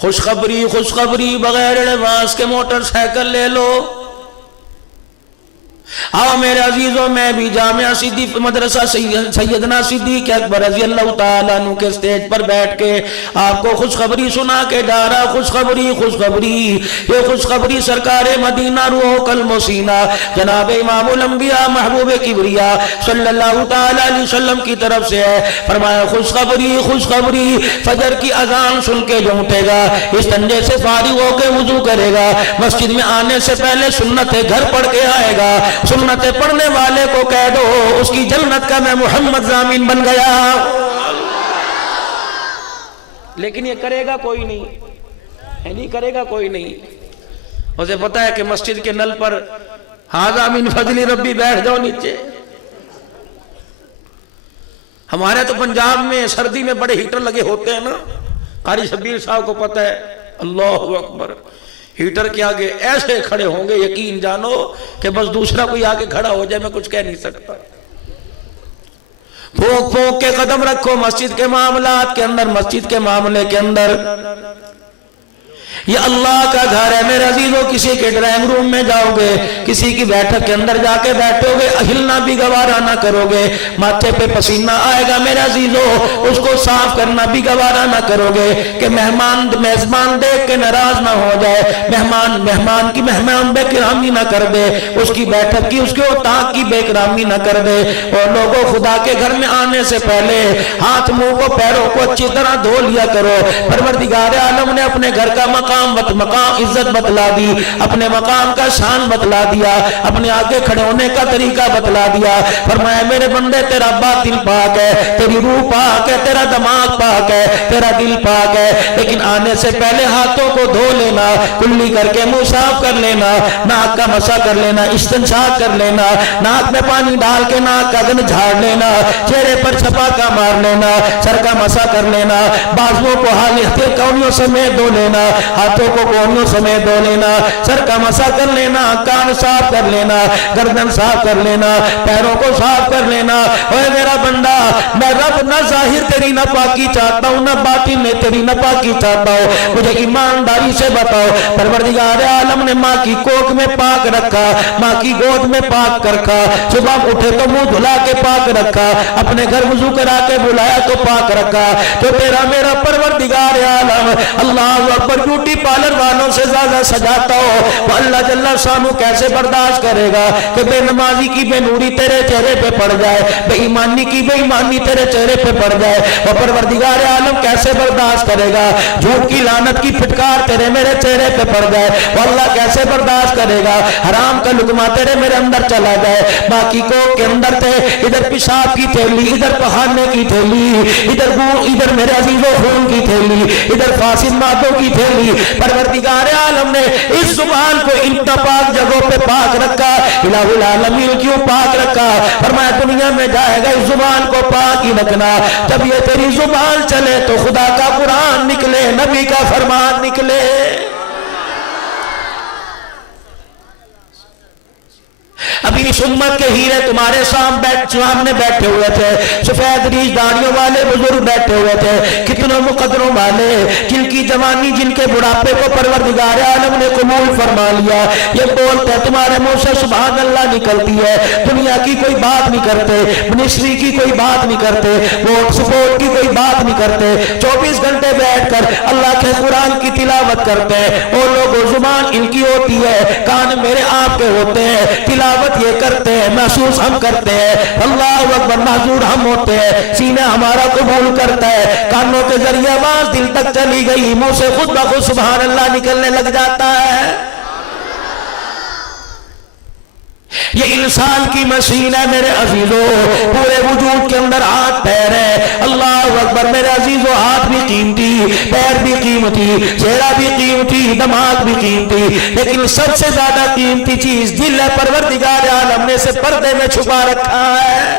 خوشخبری خوشخبری، بغیر ایڈوانس کے موٹر سائیکل لے لو۔ آؤ میرے عزیزوں، میں بھی جامعہ صدیق مدرسہ سیدنا صدیق اکبر رضی اللہ تعالیٰ عنہ کے سٹیج پر بیٹھ کے آپ کو خوشخبری سنا کے جا رہا۔ خوشخبری خوشخبری، یہ خوشخبری سرکار مدینہ روح قلب و سینہ جناب امام الانبیاء محبوب کبریا صلی اللہ تعالیٰ علیہ وسلم کی طرف سے ہے۔ فرمایا خوشخبری خوشخبری، فجر کی اذان سن کے جو اٹھے گا، استنجے سے فارغ ہو کے وضو کرے گا، مسجد میں آنے سے پہلے سنت گھر پڑھ کے آئے گا، سنتیں پڑھنے والے کو کہہ دو اس کی جنت کا میں محمد ضامن بن گیا۔ لیکن یہ کرے گا کوئی نہیں کرے گا کوئی نہیں۔ اسے پتا ہے کہ مسجد کے نل پر ھذا من فضل ربی بیٹھ جاؤ نیچے۔ ہمارے تو پنجاب میں سردی میں بڑے ہیٹر لگے ہوتے ہیں نا، قاری شبیر صاحب کو پتا ہے، اللہ اکبر، ہیٹر کے آگے ایسے کھڑے ہوں گے یقین جانو کہ بس دوسرا کوئی آگے کھڑا ہو جائے میں کچھ کہہ نہیں سکتا۔ پھونک پھونک کے قدم رکھو مسجد کے معاملات کے اندر، مسجد کے معاملے کے اندر۔ یہ اللہ کا گھر ہے میرے عزیزوں، کسی کے ڈرائنگ روم میں جاؤ گے، کسی کی بیٹھک کے اندر جا کے بیٹھو گے، ہلنا بھی گوارا نہ کرو گے، ماتھے پہ پسینہ آئے گا میرے عزیزوں، اس کو صاف کرنا بھی گوارا نہ کرو گے کہ میزبان دیکھ کے ناراض نہ ہو جائے، مہمان کی مہمان بے کرامی نہ کر دے، اس کی بیٹھک کی اس کے اتاق کی بے کرامی نہ کر دے۔ اور لوگوں خدا کے گھر میں آنے سے پہلے ہاتھ منہ کو پیروں کو اچھی طرح دھو لیا کرو۔ پروردگار عالم نے اپنے گھر کا مقام عزت بتلا دی، اپنے مقام کا شان بتلا دیا، اپنے آگے کھڑے ہونے کا طریقہ بتلا دیا۔ فرمایا میرے بندے تیرا باطن پاک ہے، تیری روح پاک ہے، تیرا دماغ پاک ہے، تیرا دل پاک ہے، لیکن آنے سے پہلے ہاتھوں کو دھو لینا، کلی کر کے منہ صاف کر لینا، ناک کا مسا کر لینا، استنشاق کر لینا، ناک میں پانی ڈال کے ناک کا گند جھاڑ لینا، چہرے پر چھپاکا مار لینا، سر کا مسا کر لینا، بازوؤں کو ہاتھ کونیوں سمیت دھو لینا، ہاتھوں کو کونیوں سمیت دھو لینا، سر کا مسا کر لینا، کان صاف کر لینا، گردن صاف کر لینا، پیروں کو صاف کر لینا۔ اے میرا بندہ، میں رب نہ ظاہر تیری نہ پاکی چاہتا ہوں، نہ باطن میں تیری نہ پاکی چاہتا ہوں، مجھے ایمانداری سے بتاؤ پروردگار عالم نے ماں کی کوکھ میں پاک رکھا، ماں کی گود میں پاک رکھا، صبح اٹھے تو منہ دھلا کے پاک رکھا، اپنے گھر وضو کرا کے بلایا تو پاک رکھا، تو تیرا میرا پروردگار عالم اللہ اکبر بیوٹی پارلر والوں سے زیادہ سجاتا ہو، وہ اللہ جل شانہ کیسے برداشت کرے گا کہ بے نمازی کی بے نوری تیرے چہرے پہ پڑ جائے، بے ایمانی کی بے ایمانی تیرے چہرے پہ پڑ جائے، وہ پروردگار عالم کیسے برداشت کرے گا جھوٹ کی لعنت کی پھٹکار تیرے میرے چہرے پہ پڑ جائے، وہ اللہ کیسے برداشت کرے گا حرام کا لقمہ تیرے میرے اندر چلا جائے، باقی کو کے اندر تھے ادھر پیشاب کی تھیلی، ادھر پخانے کی تھیلی، ادھر میرے عزیزوں خون کی تھیلی، ادھر فاسد مادوں کی تھیلی۔ پروردگار عالم نے اس زبان کو ان پاک جگہوں پہ پاک رکھا، الہ العالمین کیوں پاک رکھا؟ فرمایا دنیا میں جائے گا اس زبان کو پاک ہی رکھنا، جب یہ تیری زبان چلے تو خدا کا قرآن نکلے، نبی کا فرمان نکلے۔ ابھی اس امت کے ہیرے تمہارے سامنے بیٹھے ہوئے تھے، سفید ریش داڑھیوں والے بزرگ بیٹھے ہوئے تھے، کتنوں مقدروں والے جن کی جوانی جن کے بڑھاپے کو پروردگار عالم نے قبول فرما لیا، یہ بولتے تمہارے منہ سے سبحان اللہ نکلتی ہے، دنیا کی کوئی بات نہیں کرتے، منسٹری کی کوئی بات نہیں کرتے، ووٹ سپورٹ کی کوئی بات نہیں کرتے، 24 گھنٹے بیٹھ کر اللہ کے قرآن کی تلاوت کرتے ہیں، اور لوگوں زبان ان کی ہوتی ہے، کان میرے آپ کے ہوتے ہیں، تلاوت یہ کرتے ہیں، محسوس ہم کرتے ہیں، اللہ اکبر محضور ہم ہوتے ہیں، سینہ ہمارا قبول کرتا ہے، کانوں کے ذریعے آواز دل تک چلی گئی، منہ سے خود بخود سبحان اللہ نکلنے لگ جاتا ہے۔ یہ انسان کی مشین ہے میرے عزیزوں، پورے وجود کے اندر ہاتھ پیر ہے، اللہ اکبر میرے عزیزوں، ہاتھ بھی قیمتی، پیر بھی قیمتی، چہرہ بھی قیمتی، دماغ بھی قیمتی، لیکن سب سے زیادہ قیمتی چیز دل ہے، پروردگار عالم نے اسے پردے میں چھپا رکھا ہے۔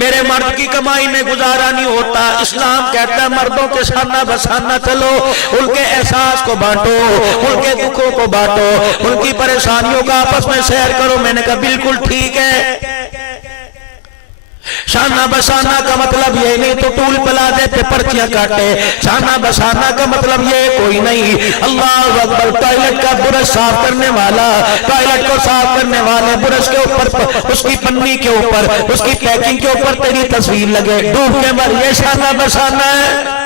میرے مرد کی کمائی میں گزارا نہیں ہوتا، اسلام کہتا ہے مردوں کے شانہ بشانہ چلو، ان کے احساس کو بانٹو، ان کے دکھوں کو بانٹو، ان کی پریشانیوں کا آپس میں شیئر کرو۔ میں نے کہا بالکل ٹھیک ہے۔ شانہ بشانہ کا مطلب یہ نہیں تو ٹول پلازے پہ پرچیاں کاٹے، شانہ بشانہ کا مطلب یہ کوئی نہیں۔ اللہ اکبر، ٹوائلٹ کا برش صاف کرنے والا، ٹوائلٹ کو صاف کرنے والے برش کے اوپر، اس کی پنی کے اوپر، اس کی پیکنگ کے اوپر تیری تصویر لگے، ڈوب کے مر، یہ شانہ بشانہ ہے؟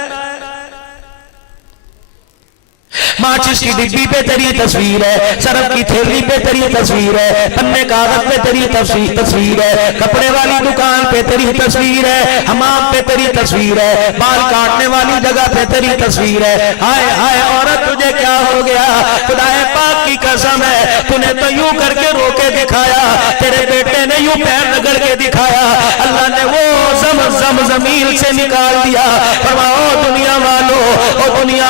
ماچس کی ڈبی پہ تیری تصویر ہے، سرف کی تھیلی پہ تیری تصویر ہے، پنے کاغذ پہ تیری تصویر ہے، کپڑے والی دکان پہ تیری تصویر ہے، حمام پہ تیری تصویر ہے، بال کاٹنے والی جگہ پہ تیری تصویر ہے۔ ہائے ہائے عورت تجھے کیا ہو گیا؟ خدائے پاک کی قسم ہے، تو نے تو یوں کر کے رو کے دکھایا، تیرے بیٹے نے یوں پیر رگڑ کے دکھایا، اللہ نے وہ زمین سے نکال دیا۔ فرماؤ دنیا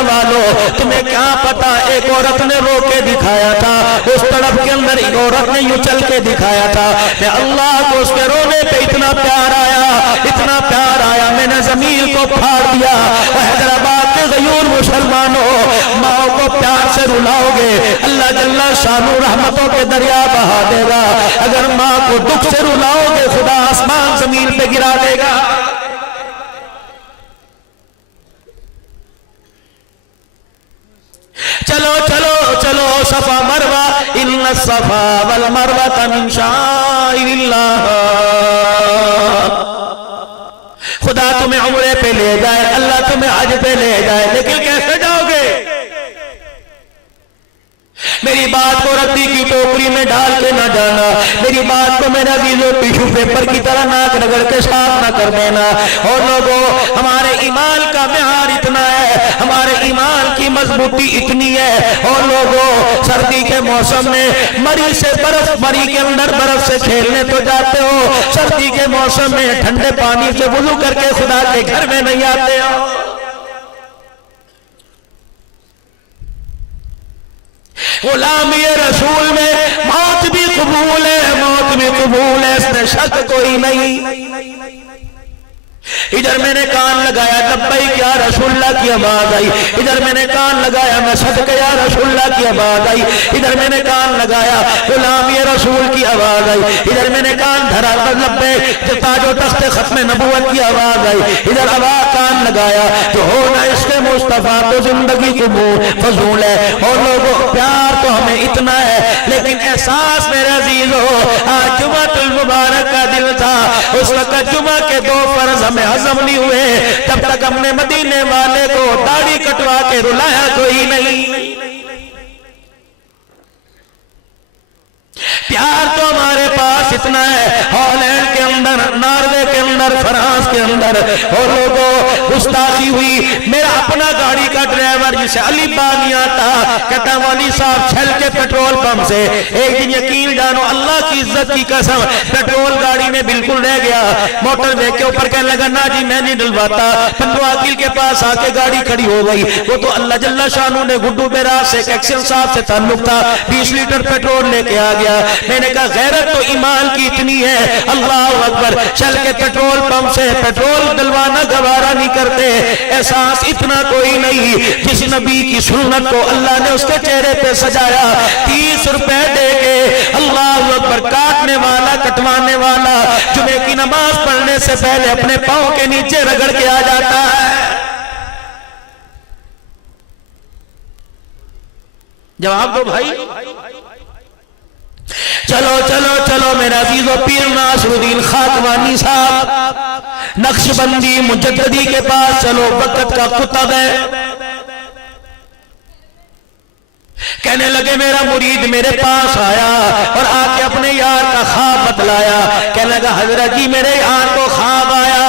والو تمہیں کیا پتا، ایک عورت نے رو کے دکھایا تھا، اس طرف کے اندر ایک عورت نے یوں چل کے دکھایا تھا کہ اللہ کو اس کے رونے پہ اتنا پیار آیا، میں نے زمین کو پھاڑ دیا۔ حیدرآباد کے غیور مسلمانوں، ماں کو پیار سے رلاؤ گے، اللہ جل شانہ رحمتوں کے دریا بہا دے گا۔ اگر ماں کو دکھ سے رلاؤ گے، خدا آسمان زمین پہ گرا دے گا۔ چلو چلو چلو صفا مروہ، ان الصفا والمروہ من شعائر اللہ۔ خدا تمہیں عمرے پہ لے جائے، اللہ تمہیں حج پہ لے جائے، لیکن کیسے جاؤ گے؟ میری بات کو ردی کی ٹوکری میں ڈال کے نہ جانا، میری بات کو میرا عزیزو ٹیشو پیپر کی طرح ناک رگڑ کے صاف نہ کر دینا۔ اور لوگوں، ہمارے ایمان کا معیار اتنا ہے، ہمارے ایمان کی مضبوطی اتنی ہے، اور لوگوں سردی کے موسم میں مری کے اندر برف سے کھیلنے تو جاتے ہو، سردی کے موسم میں ٹھنڈے پانی سے وضو کر کے خدا کے گھر میں نہیں آتے ہو۔ غلامی رسول میں موت بھی قبول ہے، اس میں شک کوئی نہیں۔ ادھر میں نے کان لگایا لبیک یا رسول اللہ کی آواز آئی، ادھر میں نے کان لگایا میں صدقے یا رسول اللہ کی آواز آئی، ادھر میں نے کان لگایا غلامی رسول کی آواز آئی، ادھر میں نے کان دھرا لبیک تاج و تخت ختم نبوت کی آواز آئی، ادھر آواز کان لگایا تو ہونا اس کے مصطفیٰ تو زندگی قبول فضول ہے۔ اور لوگوں پیار تو ہمیں اتنا ہے، لیکن احساس میرے عزیز ہو، آج جمعہ المبارک کا دل تھا، اس وقت جمعہ کے دو فرض ہمیں ہضم نہیں ہوئے، تب تک ہم نے مدینے والے کو داڑھی کٹوا کے رلایا کوئی نہیں۔ پیار تو ہمارے پاس اتنا ہے، ہالینڈ کے اندر، ناروے کے اندر، فرانس کے اندر، اور لوگوں گستاخی ہوئی۔ میرا اپنا گاڑی کا ڈرائیور جسے علی بانی آتا، کہتا والی صاحب چھل کے پیٹرول پمپ سے ایک دن یقین جانو اللہ کی عزت کی قسم پیٹرول گاڑی میں بالکل رہ گیا، موٹر وے کے اوپر کہنے لگا نا جی میں نہیں ڈلواتا، پنڈو عاقل کے پاس آ کے گاڑی کھڑی ہو گئی۔ وہ تو اللہ جل شانہ نے گڈو بیراج سے ایک ایکشن صاحب سے تعلق تھا، 20 لیٹر پیٹرول لے کے آ گیا۔ میں نے کہا غیرت تو ایمان کی اتنی ہے، اللہ اکبر، چل کے پیٹرول پمپ سے پیٹرول ڈلوانا گوارا نہیں کرتے، احساس اتنا کوئی نہیں۔ جس نبی کی سنت کو اللہ نے اس کے چہرے پہ سجایا، 30 روپے دے کے اللہ اکبر، کاٹنے والا کٹوانے والا جمعے کی نماز پڑھنے سے پہلے اپنے پاؤں کے نیچے رگڑ کے آ جاتا ہے۔ جواب دو بھائی۔ چلو چلو چلو میرا عزیزو، پیر ناصر الدین خاکوانی صاحب نقشبندی مجددی کے پاس چلو، وقت کا قطب ہے۔ کہنے لگے میرا مرید میرے پاس آیا اور آ کے اپنے یار کا خواب بتلایا، کہنے لگا حضرت جی میرے یار کو خواب آیا،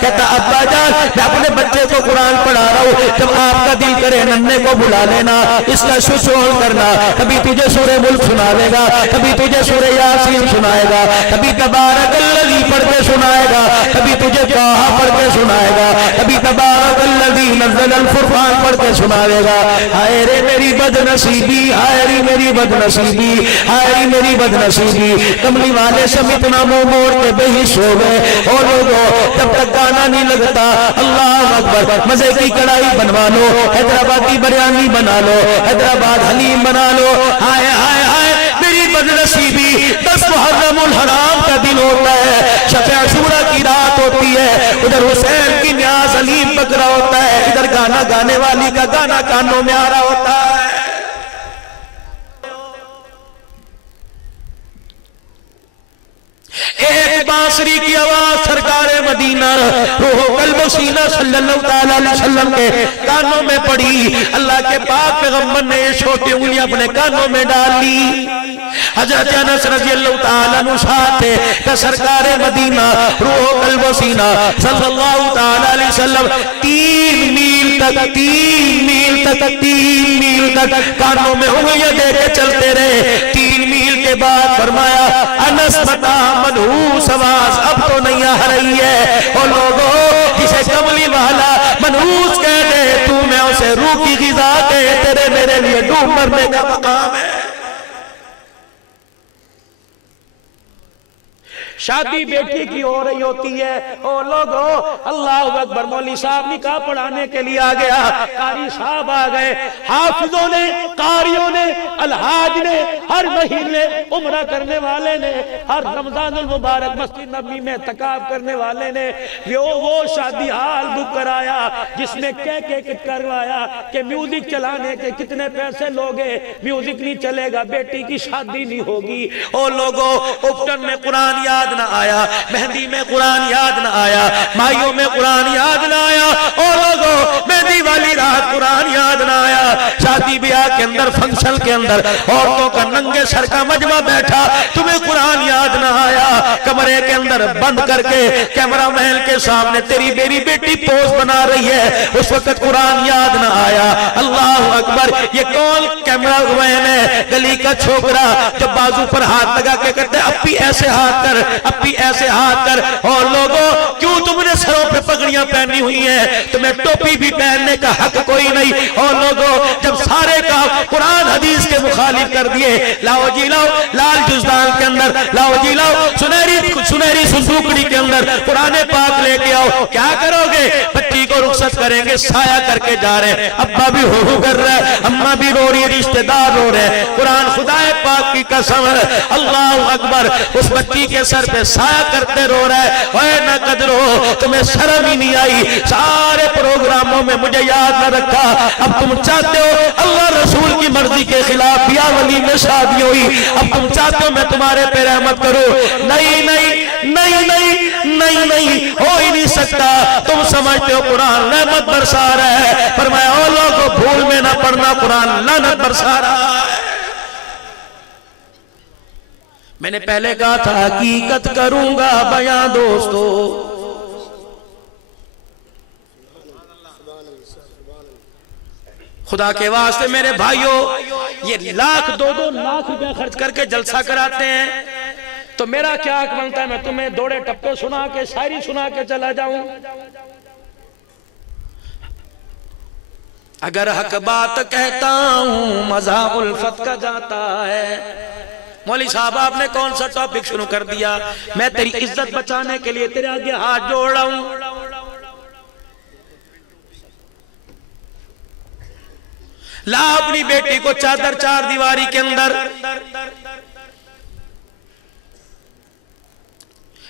کہتا ابا جان میں اپنے بچے کو قرآن پڑھا رہا ہوں، جب آپ کا دل کرے ننھے کو بلا لینا، اس کا ششول کرنا، کبھی تجھے سورہ ملک سناوے گا، کبھی تجھے سورہ یاسین سنائے گا، کبھی تبارک الذی پڑھ کے سنائے گا، کبھی تجھے طٰہٰ پڑھ کے سنائے گا، کبھی تبارک الذی نزل الفرقان پڑھ کے سنائے گا۔ ہائے رے میری بد نصیبی، ہائے رے میری بد نصیبی، ہائے رے میری بد نصیبی، کملی والے سب اتنا منہ موڑ کے بے حس ہو گئے۔ اور لوگوں جب تک گانا نہیں لگتا اللہ اکبر مزے کی کڑھائی بنوا لو، حیدرآبادی بریانی بنا لو، حیدرآباد حلیم بنا لو، ہائے ہائے ہائے میری بد نصیبی، 10 محرم الحرام کا دن ہوتا ہے، شب عاشوراء کی رات ہوتی ہے، ادھر حسین کی نیاز حلیم بکرا ہوتا ہے، ادھر گانا گانے والی کا گانا کانوں میں آ رہا ہوتا ہے۔ ایک بانسری کی آواز سرکار مدینہ روح قلب و سینہ صلی اللہ علیہ وسلم کے کانوں میں پڑی، اللہ کے پاک پیغمبر نے یہ چھوٹی انگلیاں اپنے کانوں میں ڈالی۔ حضرت انس رضی اللہ تعالیٰ عنہ ساتھ تھے کہ سرکار مدینہ روح قلب و سینہ صلی اللہ علیہ وسلم 3 میل تک کانوں میں انگلیاں دے کے چلتے رہے۔ 3 میل کے بعد فرمایا انس بتا منحوس آواز اب تو نہیں آ رہی ہے، اور لوگوں جسے کملی والا منحوس کہہ دے تو میں اسے روح کی غذا دے، تیرے میرے لیے ڈوب مرنے کا مقام ہے۔ شادی بیٹی کی ہو رہی ہوتی ہے، او لوگو اللہ اکبر، مولوی صاحب نکاح پڑھانے کے لیے آ گیا، قاری صاحب آ گئے، حافظوں نے، قاریوں نے، الحاج نے، ہر مہینے عمرہ کرنے والے نے، ہر رمضان المبارک مسجد نبی میں اعتکاف کرنے والے نے وہ شادی حال بک کرایا جس میں کروایا کہ میوزک چلانے کے کتنے پیسے لوگے، میوزک نہیں چلے گا بیٹی کی شادی نہیں ہوگی۔ او لوگو اپٹن میں قرآن یاد نہ آیا، مہندی میں قرآن یاد نہ آیا، مائیوں میں قرآن یاد نہ آیا، اور لوگوں مہندی والی رات قرآن یاد نہ آیا، شادی بیاہ کے اندر فنکشن کے اندر عورتوں کا ننگے سر کا مجمع بیٹھا، تمہیں قرآن یاد نہ آیا، کمرے کے اندر بند کر کے کیمرہ مین کے سامنے تیری میری بیٹی پوز بنا رہی ہے، اس وقت قرآن یاد نہ آیا۔ اللہ اکبر، یہ کون کیمرہ مین ہے؟ گلی کا چھوکرا جو بازو پر ہاتھ لگا کے کہتے ہیں اب بھی ایسے ہاتھ کر، اب بھی ایسے ہاتھ کر۔ اور لوگوں کیوں تم نے سروں پہ پگڑیاں پہنی ہوئی ہیں، تمہیں ٹوپی بھی پہننے کا حق کوئی نہیں۔ اور لوگوں جب سارے کام قرآن حدیث کے مخالف کر دیے، لاؤ جی لاؤ لال جزدان کے اندر، لاؤ جی لاؤ سنہری صندوقڑی کے اندر قرآن پاک لے کے آؤ، کیا کرو گے؟ بچی کو رخصت کریں گے، سایہ کر کے جا رہے ہیں، ابا بھی ہو کر رہا ہے، اماں بھی رو رہی ہے، رشتہ دار رو رہے ہیں، قرآن خدا پاک کی قسم ہے اللہ اکبر اس بچی کے سر پہ سایہ کرتے رو رہا ہے۔ اے نہ قدرو، تمہیں شرم ہی نہیں آئی، سارے پروگراموں میں مجھے یاد نہ رکھا، اب تم چاہتے ہو اللہ رسول کی مرضی کے خلاف بیاہ ولی میں شادی ہوئی، اب تم چاہتے ہو میں تمہارے پہ رحمت کروں؟ نہیں نہیں نہیں نہیں نہیں نہیں، ہو ہی نہیں سکتا۔ تم سمجھتے ہو قرآن رحمت برسا رہا ہے، فرمایا او لوگوں بھول میں نہ پڑھنا، قرآن لعنت برسا رہا ہے۔ میں نے پہلے کہا تھا حقیقت کروں گا بیاں دوستو، خدا کے واسطے میرے بھائیوں، یہ لاکھ 2 لاکھ روپے خرچ کر کے جلسہ کراتے ہیں، تو میرا کیا حق بنتا ہے میں تمہیں دوڑے ٹپے سنا کے شاعری سنا کے چلا جاؤں؟ اگر حق بات کہتا ہوں مزہ الفت کا جاتا ہے۔ مولوی صاحب آپ نے کون سا ٹاپک شروع کر دیا؟ میں تیری عزت بچانے کے لیے تیرے آگے ہاتھ جوڑ رہا ہوں۔ لا اپنی بیٹی کو چادر 4 دیواری کے اندر،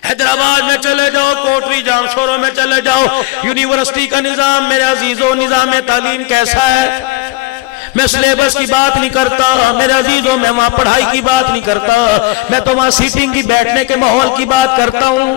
حیدرآباد میں چلے جاؤ، کوٹری جام شوروں میں چلے جاؤ، یونیورسٹی کا نظام میرے عزیزوں، نظام تعلیم کیسا ہے؟ میں سلیبس کی بات نہیں کرتا میرے عزیزوں، میں وہاں پڑھائی کی بات نہیں کرتا، میں تو وہاں سیٹنگ کی بیٹھنے کے ماحول کی بات کرتا ہوں۔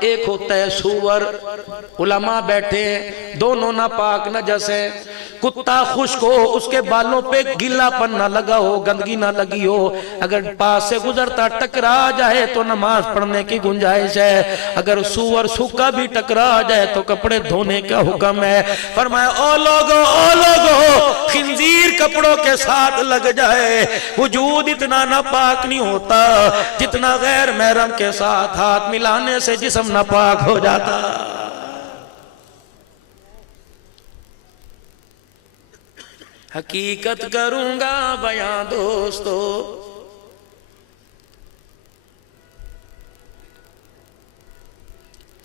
ایک ہوتا ہے سور. علماء بیٹھے ہیں, دونوں ناپاک نجس ہیں. کتا خشک ہو, اس کے بالوں پہ گیلا پن نہ لگا ہو, گندگی نہ لگی ہو, اگر پاس سے گزرتا ٹکرا جائے تو نماز پڑھنے کی گنجائش ہے. اگر سور سوکھا بھی ٹکرا جائے تو کپڑے دھونے کا حکم ہے. فرمایا او لوگو خنزیر کپڑوں کے ساتھ لگ جائے, وجود اتنا ناپاک نہیں ہوتا جتنا غیر محرم کے ساتھ ہاتھ ملانے سے جسم ناپاک ہو جاتا. حقیقت کروں گا بیان دوستو,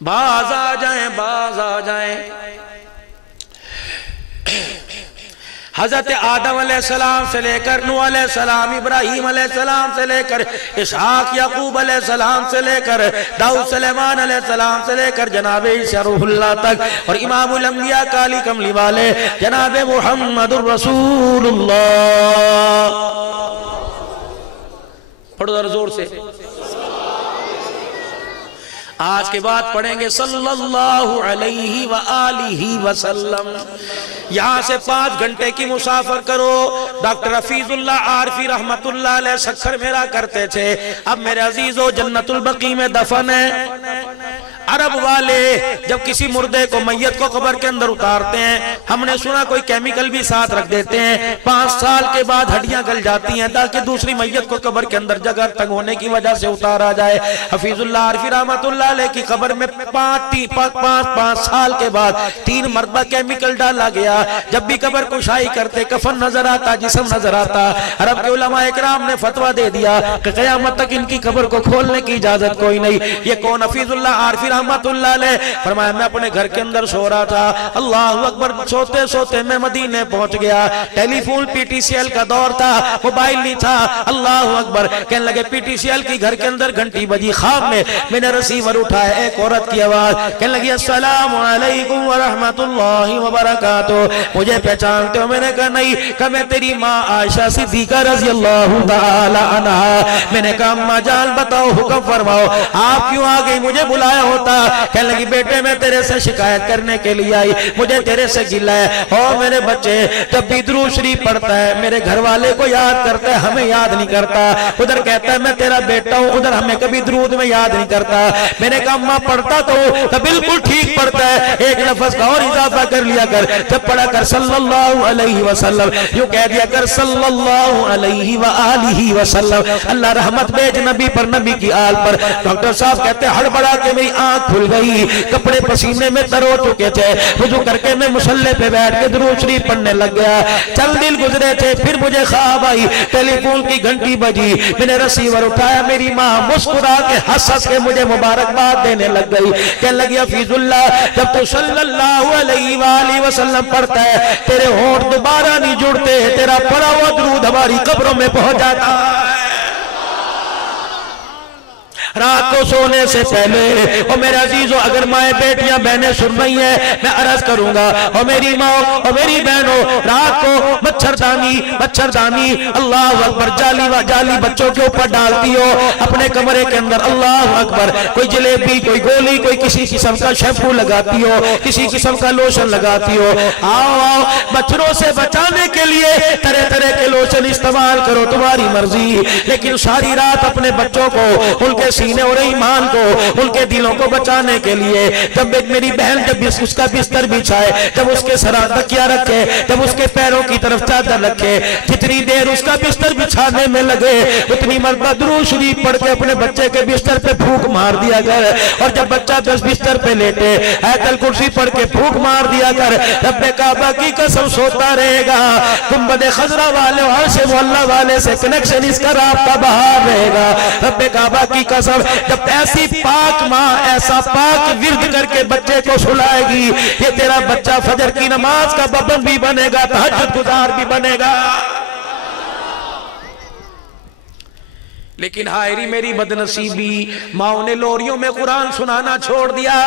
باز آ جائیں باز آ جائیں. حضرت آدم علیہ السلام سے لے کر نوح علیہ السلام, ابراہیم علیہ السلام سے لے کر اسحاق یعقوب علیہ السلام سے لے کر داؤد سلیمان علیہ السلام سے لے کر جناب عیسی روح اللہ تک, اور امام الانبیاء کالی کملی والے جناب محمد الرسول اللہ. پڑھو ذرا زور سے. آج کے بعد پڑھیں گے صلی اللہ علیہ وآلہ وسلم. یہاں سے 5 گھنٹے کی مسافر کرو. ڈاکٹر حفیظ اللہ عارفی رحمت اللہ علیہ سکھر میرا کرتے تھے. اب میرے عزیزو جنت البقیع میں دفن ہے. عرب والے جب کسی مردے کو میت کو قبر کے اندر اتارتے ہیں, ہم نے سنا کوئی کیمیکل بھی ساتھ رکھ دیتے ہیں. 5 سال کے بعد ہڈیاں گل جاتی ہیں تاکہ دوسری میت کو قبر کے اندر جگہ تنگ ہونے کی وجہ سے اتارا جائے. حفیظ اللہ عارفی رحمت اللہ علیہ کی قبر میں 5 سال کے بعد 3 مرتبہ کیمیکل ڈالا گیا. جب بھی قبر کشائی کرتے کفن نظر آتا, جسم نظر آتا. عرب کے علماء اکرام نے فتویٰ دے دیا کہ قیامت تک ان کی قبر کو کھولنے کی اجازت کوئی نہیں. یہ کون؟ حفیظ اللہ عارفی رحمت اللہ علیہ. فرمایا میں اپنے گھر کے اندر سو رہا تھا, اللہ اکبر, سوتے سوتے میں مدینے پہنچ گیا. ٹیلی فون PTCL کا دور تھا, موبائل نہیں تھا. اللہ اکبر, کہنے لگے PTCL کی گھر کے اندر گھنٹی بجی. خواب میں نے ریسیور اٹھایا, ایک عورت کی آواز, کہنے لگی السلام علیکم ورحمت اللہ وبرکاتہ. مجھے پہچانتے ہو؟ میں نے کہا نہیں. کہ میں تیری ماں عائشہ صدیقہ رضی اللہ تعالی عنہا. میں نے کہا اماں جان بتاؤ, حکم فرماؤ, آپ کیوں آ گئی؟ مجھے بلایا ہوتا. کہنے لگی بیٹے میں تیرے سے شکایت کرنے کے لیے آئی, مجھے تیرے سے گلہ ہے. اور میرے بچے جب بھی درود شریف پڑھتا ہے میرے گھر والے کو یاد کرتا ہے, ہمیں یاد نہیں کرتا. ادھر کہتا ہے میں تیرا بیٹا ہوں, ادھر ہمیں کبھی درود میں یاد نہیں کرتا. میں نے کہا اماں پڑھتا تو بالکل ٹھیک پڑھتا ہے, ایک لفظ کا اور اضافہ کر لیا کر. جب پڑھا کر صلی اللہ علیہ وسلم, یوں کہہ دیا کر صلی اللہ علیہ وآلہ وسلم. اللہ رحمت بھیج نبی پر, نبی کی آل پر. ڈاکٹر صاحب کہتے ہیں ہڑبڑا کے میری آنکھ کھل گئی, کپڑے پسینے میں تر ہو چکے تھے. وضو کر کے میں مصلی پہ بیٹھ کے درود شریف پڑھنے لگ گیا. چند دن گزرے تھے, پھر مجھے خواب آئی, ٹیلی فون کی گھنٹی بجی. میں نے ریسیور اٹھایا, میری ماں مسکرا کے ہنس ہنس کے مجھے مبارکباد دینے لگ گئی. کہنے لگی حفیظ اللہ جب تو صلی اللہ علیہ وآلہ وسلم پڑھتا ہے تیرے ہونٹ دوبارہ نہیں جڑتے, تیرا پڑھا ہوا درود ہماری قبروں میں پہنچ جاتا ہے. رات کو سونے سے پہلے. اور میرے عزیزو اگر مائیں بیٹیاں بہنیں سن رہی ہیں, میں عرض کروں گا, اور میری ماں اور میری بہنوں, رات کو مچھردانی اللہ اکبر جالی بچوں کے اوپر ڈالتی ہو اپنے کمرے کے اندر. اللہ اکبر, کوئی جلیبی, کوئی گولی, کوئی کسی قسم کا شیمپو لگاتی ہو, کسی قسم کا لوشن لگاتی ہو. آؤ مچھروں سے بچانے کے لیے طرح طرح کے لوشن استعمال کرو, تمہاری مرضی. لیکن ساری رات اپنے بچوں کو, ان کے سینے اور ایمان کو, ان کے دلوں کو بچانے کے لیے, جب ایک میری بہن جب اس کا بستر بچھائے, جب اس کے سر تکیہ رکھے, جب اس کے پیروں کی طرف چادر رکھے, جتنی دیر اس کا بستر بچھانے میں لگے اتنی مرتبہ درود شریف پڑھ کے اپنے بچے کے بستر پہ پھونک مار دیا کر. اور جب بچہ بستر پہ لیٹے آیت الکرسی پڑھ کے پھونک مار دیا کر. رب کعبہ کی قسم سوتا رہے گا, گنبد خضرا والے اور عرش معلی والے سے کنیکشن اس کا رابطہ بہار رہے گا. رب کعبہ کی قسم جب ایسی پاک ماں ایسا پاک ورد کر کے بچے کو سلائے گی, یہ تیرا بچہ فجر کی نماز کا پابند بھی بنے گا, تہجد گزار بھی بنے گا. لیکن ہائری میری بدنصیبی, ماں نے لوریوں میں قرآن سنانا چھوڑ دیا.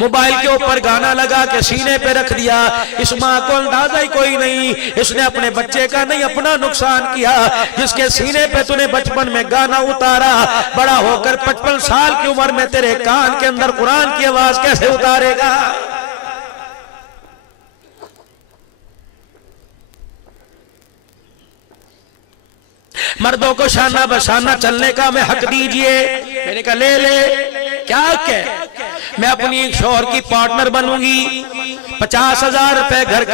موبائل کے اوپر گانا لگا کے سینے پہ رکھ دیا. اس ماں کو اندازہ ہی کوئی نہیں, اس نے اپنے بچے کا نہیں اپنا نقصان کیا. جس کے سینے پہ تو نے بچپن میں گانا اتارا, بڑا ہو کر 55 سال کی عمر میں تیرے کان کے اندر قرآن کی آواز کیسے اتارے گا؟ مردوں کو شانہ بشانہ چلنے کا میں حق دیجئے. میں نے کہا لے لے. کیا کہ میں اپنی ایک شوہر کی پارٹنر بنوں گی, 50,000 روپے گھر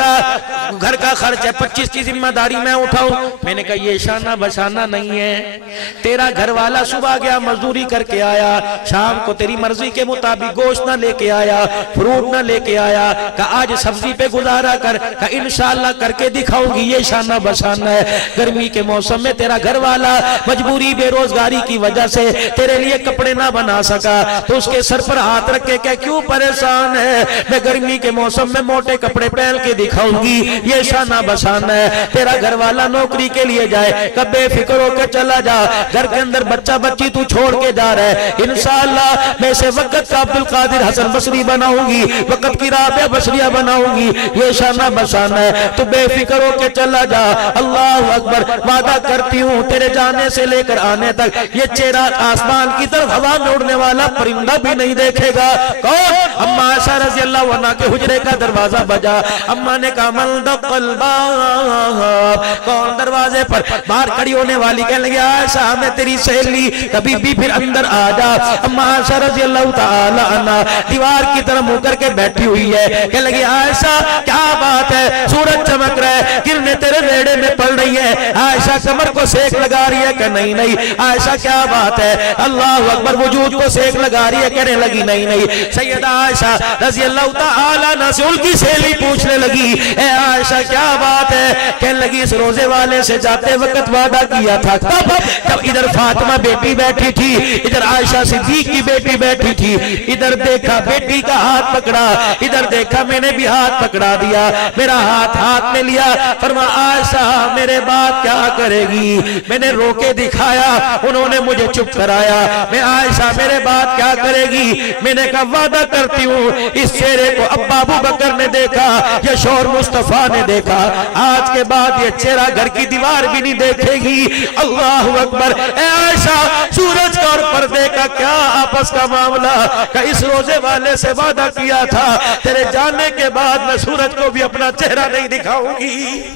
کا خرچ ہے, 25 کی ذمہ داری میں اٹھاؤں. میں نے کہا یہ شانہ بشانہ نہیں ہے. تیرا گھر والا صبح گیا مزدوری کر کے آیا, شام کو تیری مرضی کے مطابق گوشت نہ لے کے آیا, فروٹ نہ لے کے آیا, کہا آج سبزی پہ گزارا کر, کہا انشاءاللہ کر کے دکھاؤں گی. یہ شانہ بشانہ ہے. گرمی کے موسم میں تیرا گھر والا مجبوری بے روزگاری کی وجہ سے تیرے لیے کپڑے نہ بنا سکا, تو اس کے سر پر ہاتھ رکھ کے کہ کیوں پریشان ہے, میں گرمی کے موسم میں موٹے کپڑے پہن کے دکھاؤں گی. یہ شانہ بشانہ ہے. تیرا گھر والا نوکری کے لیے جائے, کہ بے فکر ہو کے چلا جا, گھر کے اندر بچہ بچی تو چھوڑ کے جا رہا ہے, انشاءاللہ میں اسے وقت کا عبدالقادر حسن بصری بناؤں گی, وقت کی رابعہ بصریہ بناؤں گی. یہ شانہ بشانہ ہے. تو بے فکر ہو کے چلا جا. اللہ اکبر. وعدہ کرتی ہوں تیرے جانے سے لے کر آنے تک یہ چہرہ آسمان کی طرف ہوا میں اڑنے والا پرندہ بھی نہیں دیکھے گا. کون؟ اماں عائشہ رضی اللہ عنہ کے حجرے کا دروازہ بجا. اماں نے کہا من دق الباب, کون دروازے پر؟ باہر کھڑی ہونے والی کہنے لگی عائشہ میں تیری سہیلی, کبھی بھی پھر اندر آ جا. اماں عائشہ رضی اللہ تعالی عنہ دیوار کی طرف منہ کر کے بیٹھی ہوئی ہے. کہنے لگی عائشہ کیا بات ہے, سورج چمک رہا ہے, کرنیں تیرے ریڑے میں پڑ رہی ہے. عائشہ کمر کو سیک لگا رہی ہے کہ نہیں نہیں. عائشہ کیا بات ہے, اللہ اکبر, وجود کو سیک لگا رہی ہے. کہنے لگی نہیں نہیں. سیدہ عائشہ رضی اللہ تعالی عنہ سے ان کی سہیلی پوچھنے لگی اے عائشہ کیا بات ہے؟ کہنے لگی اس روزے والے سے جاتے وقت وعدہ کیا تھا. کب ادھر فاطمہ بیٹی بیٹھی تھی, ادھر عائشہ صدیق کی بیٹی بیٹھی تھی, ادھر دیکھا بیٹی کا ہاتھ پکڑا, ادھر دیکھا میں نے بھی ہاتھ پکڑا دیا, میرا ہاتھ میں لیا. فرما عائشہ میرے بات کیا کرے گی؟ میں نے رو کے دکھایا, انہوں نے مجھے چپ کرایا. میں عائشہ میرے بات کیا کرے گی؟ میں نے کہا وعدہ کرتی ہوں اس چہرے کو ابا ابو بکر نے دیکھا, یہ شوہر مصطفیٰ نے دیکھا, آج کے بعد یہ چہرہ گھر کی دیوار بھی نہیں دیکھے گی. اللہ اکبر. اے عائشہ سورج کا اور پردے کا کیا آپس کا معاملہ, کہ اس روزے والے سے وعدہ کیا تھا تیرے جانے کے بعد میں سورج کو بھی اپنا چہرہ نہیں دکھاؤں گی.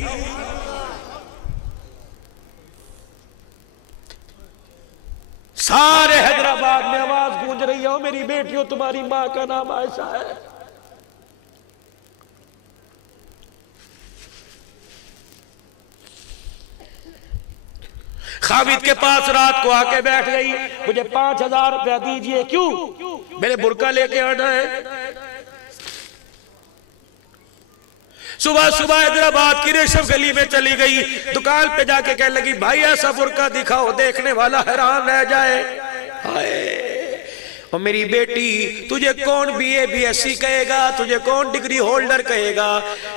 سارے حیدرآباد میں آواز گونج رہی ہے, میری بیٹیوں تمہاری ماں کا نام عائشہ ہے. خالد کے پاس رات کو آ کے بیٹھ گئی, مجھے 5,000 روپیہ دیجئے. کیوں؟ میرے برقع لے کے آنا ہے. صبح حیدرآباد کی ریشم گلی میں چلی گئی, دکان پہ جا کے کہنے لگی بھائی ایسا برقع دکھاؤ دیکھنے والا حیران رہ جائے. اور میری بیٹی تجھے کون BA/BSc کہے گا, تجھے کون ڈگری ہولڈر کہے گا,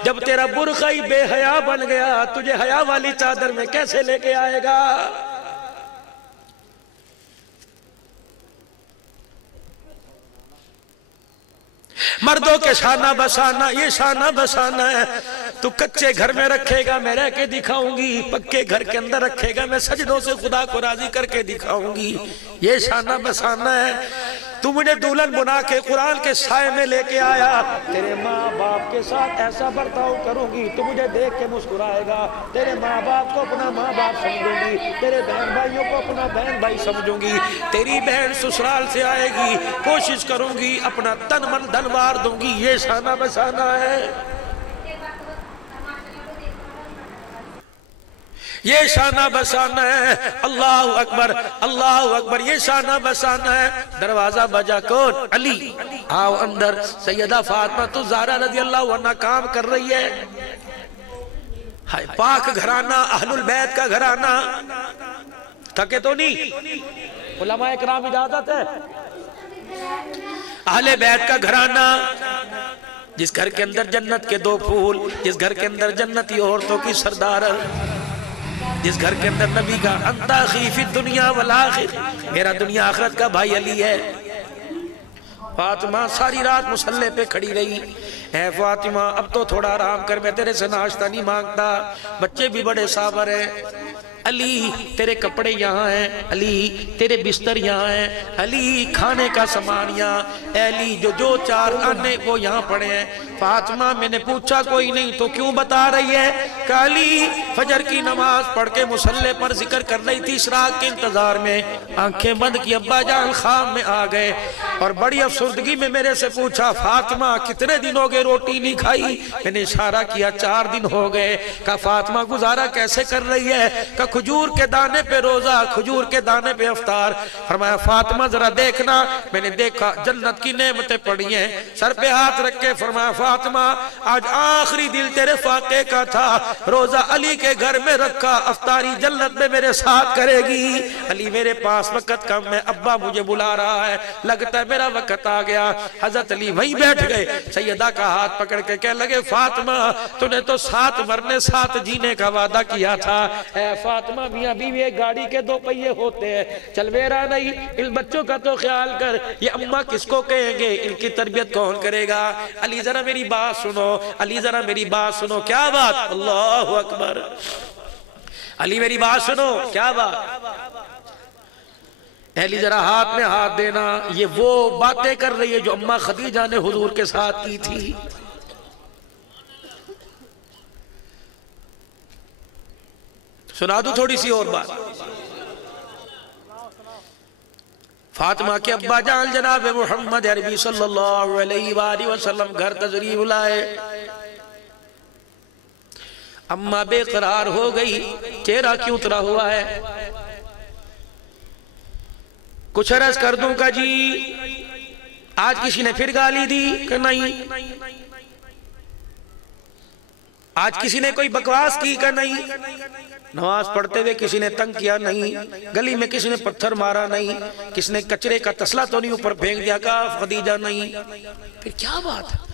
جب تیرا برقع ہی بے حیا بن گیا تجھے حیا والی چادر میں کیسے لے کے آئے گا؟ مردوں کے شانہ بشانہ, یہ شانہ بشانہ ہے. تو کچے گھر میں رکھے گا میں رہ کے دکھاؤں گی, پکے گھر کے اندر رکھے گا میں سجدوں سے خدا کو راضی کر کے دکھاؤں گی. یہ شانہ بشانہ ہے. تو مجھے دلہن بنا کے قرآن کے سائے میں لے کے آیا, تیرے ماں باپ کے ساتھ ایسا برتاؤ کروں گی تو مجھے دیکھ کے مسکرائے گا. تیرے ماں باپ کو اپنا ماں باپ سمجھوں گی, تیرے بہن بھائیوں کو اپنا بہن بھائی سمجھوں گی. تیری بہن سسرال سے آئے گی, کوشش کروں گی اپنا تن من دھن وار دوں گی. یہ شانہ بشانہ ہے. یہ شانہ بشانہ ہے. اللہ اکبر, اللہ اکبر. یہ شانہ بشانہ ہے. دروازہ بجا, کون؟ علی. آؤ اندر. سیدہ فاطمہ تو زہرا رضی اللہ عنہ کام کر رہی ہے. پاک گھرانہ, اہل البیت کا گھرانہ. تھکے تو نہیں؟ علماء اکرام اجازت ہے. اہل بیت کا گھرانہ, جس گھر کے اندر جنت کے 2 پھول, جس گھر کے اندر جنتی عورتوں کی سردار, جس گھر کے اندر نبی کا انت اخی فی الدنیا والآخر, میرا دنیا آخرت کا بھائی علی ہے. فاطمہ ساری رات مصلی پہ کھڑی رہی، اے فاطمہ اب تو تھوڑا آرام کر، میں تیرے سے ناشتہ نہیں مانگتا، بچے بھی بڑے صابر ہیں، علی تیرے کپڑے یہاں ہیں، علی تیرے بستر یہاں ہیں، علی کھانے کا سامان یہاں، اے علی جو چار آنے وہ یہاں پڑے ہیں۔ فاطمہ میں نے پوچھا کوئی نہیں تو کیوں بتا رہی ہے؟ کہ علی فجر کی نماز پڑھ کے مصلی پر ذکر کر رہی تھی، اشراق کے انتظار میں، آنکھیں بند کی، ابا جان خواب میں آ گئے اور بڑی افسردگی میں میرے سے پوچھا فاطمہ کتنے دن ہو گئے روٹی نہیں کھائی؟ میں نے اشارہ کیا 4 دن ہو گئے۔ کہا فاطمہ گزارا کیسے کر رہی ہے؟ کہ کھجور کے دانے پہ روزہ، کھجور کے دانے پہ افطار۔ فرمایا فاطمہ ذرا دیکھنا، میں نے دیکھا جنت کی نعمتیں پڑی ہیں، سر پہ ہاتھ رکھ کے فرمایا فاطمہ آج آخری دل تیرے فاقے کا تھا، روزہ علی کے گھر میں رکھا، افطاری جنت میں میرے ساتھ کرے گی۔ علی میرے پاس وقت کم ہے، ابا مجھے بلا رہا ہے، لگتا ہے میرا وقت آ گیا۔ حضرت علی وہیں بیٹھ گئے، سیدہ کا ہاتھ پکڑ کے کہنے لگے فاطمہ تو نے تو 7 مرنے 7 جینے کا وعدہ کیا تھا۔ اے فاطمہ میاں بیوی ایک گاڑی کے 2 پہیے ہوتے ہیں، چلویرا نہیں، ان بچوں کا تو خیال کر، یہ اماں کس کو کہیں گے، ان کی تربیت کون کرے گا؟ علی ذرا میری بات سنو، علی ذرا میری بات سنو، کیا بات؟ اللہ اکبر، علی میری بات سنو، کیا بات؟ علی ذرا ہاتھ میں ہاتھ دینا، یہ وہ باتیں کر رہی ہے جو اماں خدیجہ نے حضور کے ساتھ کی تھی۔ سنا دوں تھوڑی سی اور بات۔ فاطمہ کے ابا جان جناب محمد عربی صلی اللہ علیہ وآلہ وسلم گھر تشریف لائے، اماں بے قرار ہو گئی، چہرہ کیوں اترا ہوا ہے؟ کچھ عرض کر دوں کا جی آج کسی نے پھر گالی دی کہ نہیں؟ آج کسی نے کوئی بکواس کی کہ نہیں؟ نماز پڑھتے ہوئے کسی نے تنگ کیا نہیں، گلی میں کسی نے پتھر مارا نہیں، کسی نے کچرے کا تسلا تو نہیں اوپر پھینک دیا کہا خدیجہ نہیں؟ پھر کیا بات ہے؟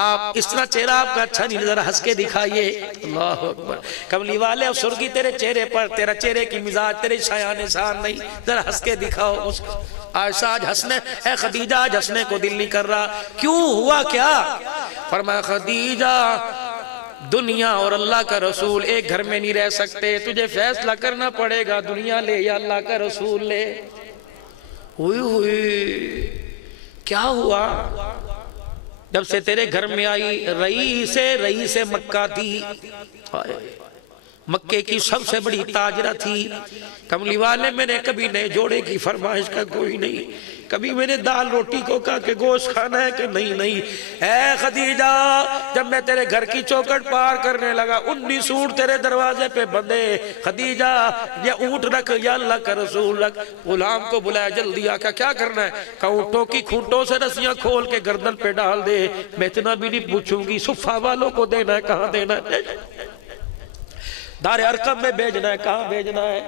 آپ اس طرح چہرہ آپ کا اچھا نہیں، ذرا ہنس کے دکھائیے۔ اللہ اکبر، کملی والے افسردگی تیرے چہرے پر، تیرا چہرے کی مزاج تیرے شایان نشان نہیں، ذرا ہنس کے دکھاؤ۔ عائشہ آج ہنسنے، اے خدیجہ آج ہنسنے کو دل نہیں کر رہا، کیوں ہوا کیا؟ فرمایا خدیجہ دنیا اور اللہ کا رسول ایک گھر میں نہیں رہ سکتے، تجھے فیصلہ کرنا پڑے گا، دنیا لے یا اللہ کا رسول لے۔ ہوئی ہوئی کیا ہوا؟ جب سے تیرے گھر میں آئی رئیس مکہ تھی، مکے کی سب سے بڑی تاجرہ تھی، کملی والے میں نے کبھی نئے جوڑے کی فرمائش کا کوئی نہیں، کبھی میں نے دال روٹی کو کہا کہ گوشت کھانا ہے کہ نہیں۔ اے خدیجہ جب میں تیرے گھر کی چوکٹ پار کرنے لگا 19 اونٹ تیرے دروازے پہ بندھے، خدیجہ یا اونٹ رکھ یا اللہ کا رسول رکھ۔ غلام کو بلایا جلدی آ کیا کرنا ہے؟ کہ اونٹوں کی کھونٹوں سے رسیاں کھول کے گردن پہ ڈال دے، میں اتنا بھی نہیں پوچھوں گی صفہ والوں کو دینا ہے کہاں دینا ہے، دار ارقم میں بھیجنا ہے کہاں بھیجنا ہے۔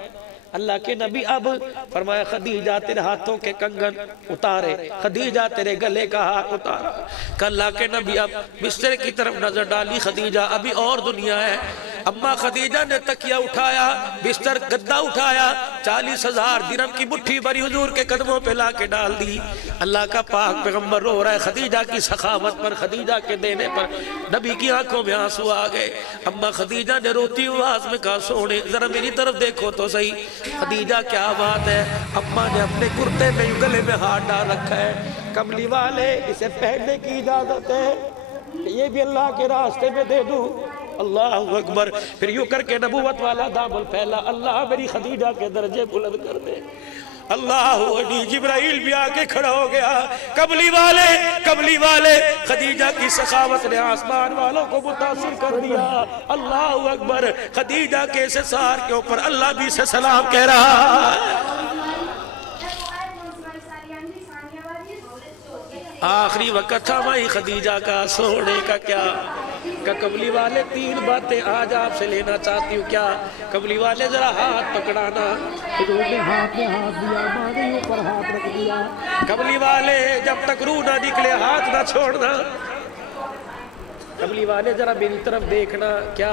اللہ کے نبی اب فرمایا خدیجہ تیرے ہاتھوں کے کنگن اتارے، خدیجہ تیرے گلے کا ہاتھ اتارا، کہ اللہ کے نبی اب بستر کی طرف نظر ڈالی، خدیجہ ابھی اور دنیا ہے۔ اماں خدیجہ نے تکیہ اٹھایا، بستر گدہ اٹھایا، 40,000 درہم کی مٹھی بری حضور کے قدموں پہ لا کے ڈال دی۔ اللہ کا پاک پیغمبر رو رہا ہے خدیجہ کی سخاوت پر، خدیجہ کے دینے پر، نبی کی آنکھوں میں آنسو آ گئے۔ اماں خدیجہ نے روتی آواز میں کہا سونے ذرا میری طرف دیکھو تو صحیح، خدیجہ کیا بات ہے؟ اماں نے اپنے کرتے میں گلے میں ہاتھ ڈال رکھا ہے، کملی والے اسے پہننے کی اجازت ہے، یہ بھی اللہ کے راستے میں دے دوں۔ اللہ اکبر، پھر یوں کر کے نبوت والا دامن پھیلا، اللہ میری خدیجہ کے درجے بلند کر دے۔ اللہ اکبر، جبرائیل بھی آکے کھڑا ہو گیا، کملی والے خدیجہ کی سخاوت نے آسمان والوں کو متاثر کر دیا۔ اللہ اکبر، خدیجہ کے سار کے اوپر اللہ بھی سے سلام کہہ رہا ہے۔ آخری وقت تھا وہی خدیجہ کا سونے کا کیا کہ کملی والے 3 باتیں آج آپ سے لینا چاہتی ہوں۔ کیا کملی والے ذرا ہاتھ پکڑانا، حضور نے ہاتھ میں ہاتھ دیا، ماں نے اوپر ہاتھ رکھ دیا، کملی والے جب تک روح نہ نکلے ہاتھ نہ چھوڑنا۔ کملی والے ذرا میری طرف دیکھنا، کیا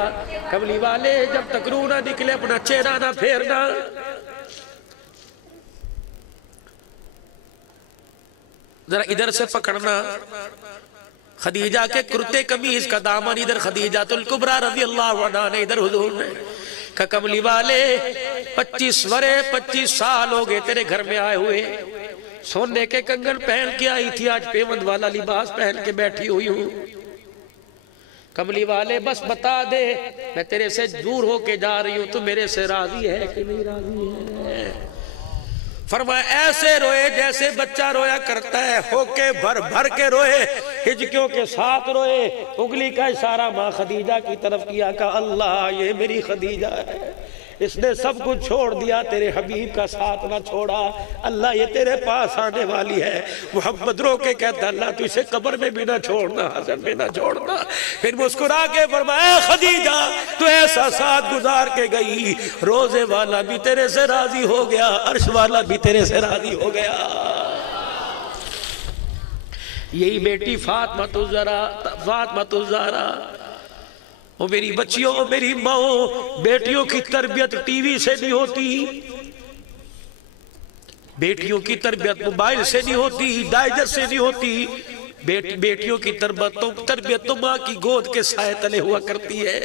کملی والے جب تک روح نہ نکلے اپنا چہرہ نہ پھیرنا۔ ذرا ادھر سے پکڑنا، خدیجہ کے کرتے قمیض کا دامن ادھر خدیجہ الکبریٰ رضی اللہ عنہا نے، ادھر حضور نے کہ کملی والے 25 سال ہو گئے تیرے گھر میں آئے ہوئے، سونے کے کنگن پہن کے آئی تھی، آج پیوند والا لباس پہن کے بیٹھی ہوئی ہوں، کملی والے بس بتا دے میں تیرے سے دور ہو کے جا رہی ہوں، تو میرے سے راضی ہے کہ نہیں راضی ہے؟ فرمایا ایسے روئے جیسے بچہ رویا کرتا ہے، ہو کے بھر بھر کے روئے، ہجکیوں کے ساتھ روئے، انگلی کا اشارہ ماں خدیجہ کی طرف کیا، کہا اللہ یہ میری خدیجہ ہے، اس نے سب کچھ چھوڑ دیا، تیرے حبیب کا ساتھ نہ چھوڑا، اللہ یہ تیرے پاس آنے والی ہے۔ محمد رو کے کہتا اللہ تو اسے قبر میں بھی نہ چھوڑنا، حشر میں نہ چھوڑنا۔ پھر مسکرا کے فرمایا خدیجہ تو ایسا ساتھ گزار کے گئی، روزے والا بھی تیرے سے راضی ہو گیا، عرش والا بھی تیرے سے راضی ہو گیا۔ یہی بیٹی فاطمہ الزہرا، وہ میری بچیوں، میری ماں، بیٹیوں کی تربیت ٹی وی سے نہیں ہوتی، بیٹیوں کی تربیت موبائل سے نہیں ہوتی، ڈائجسٹ سے نہیں ہوتی، بیٹیوں کی تربیت تو ماں کی گود کے سائے تلے ہوا کرتی ہے۔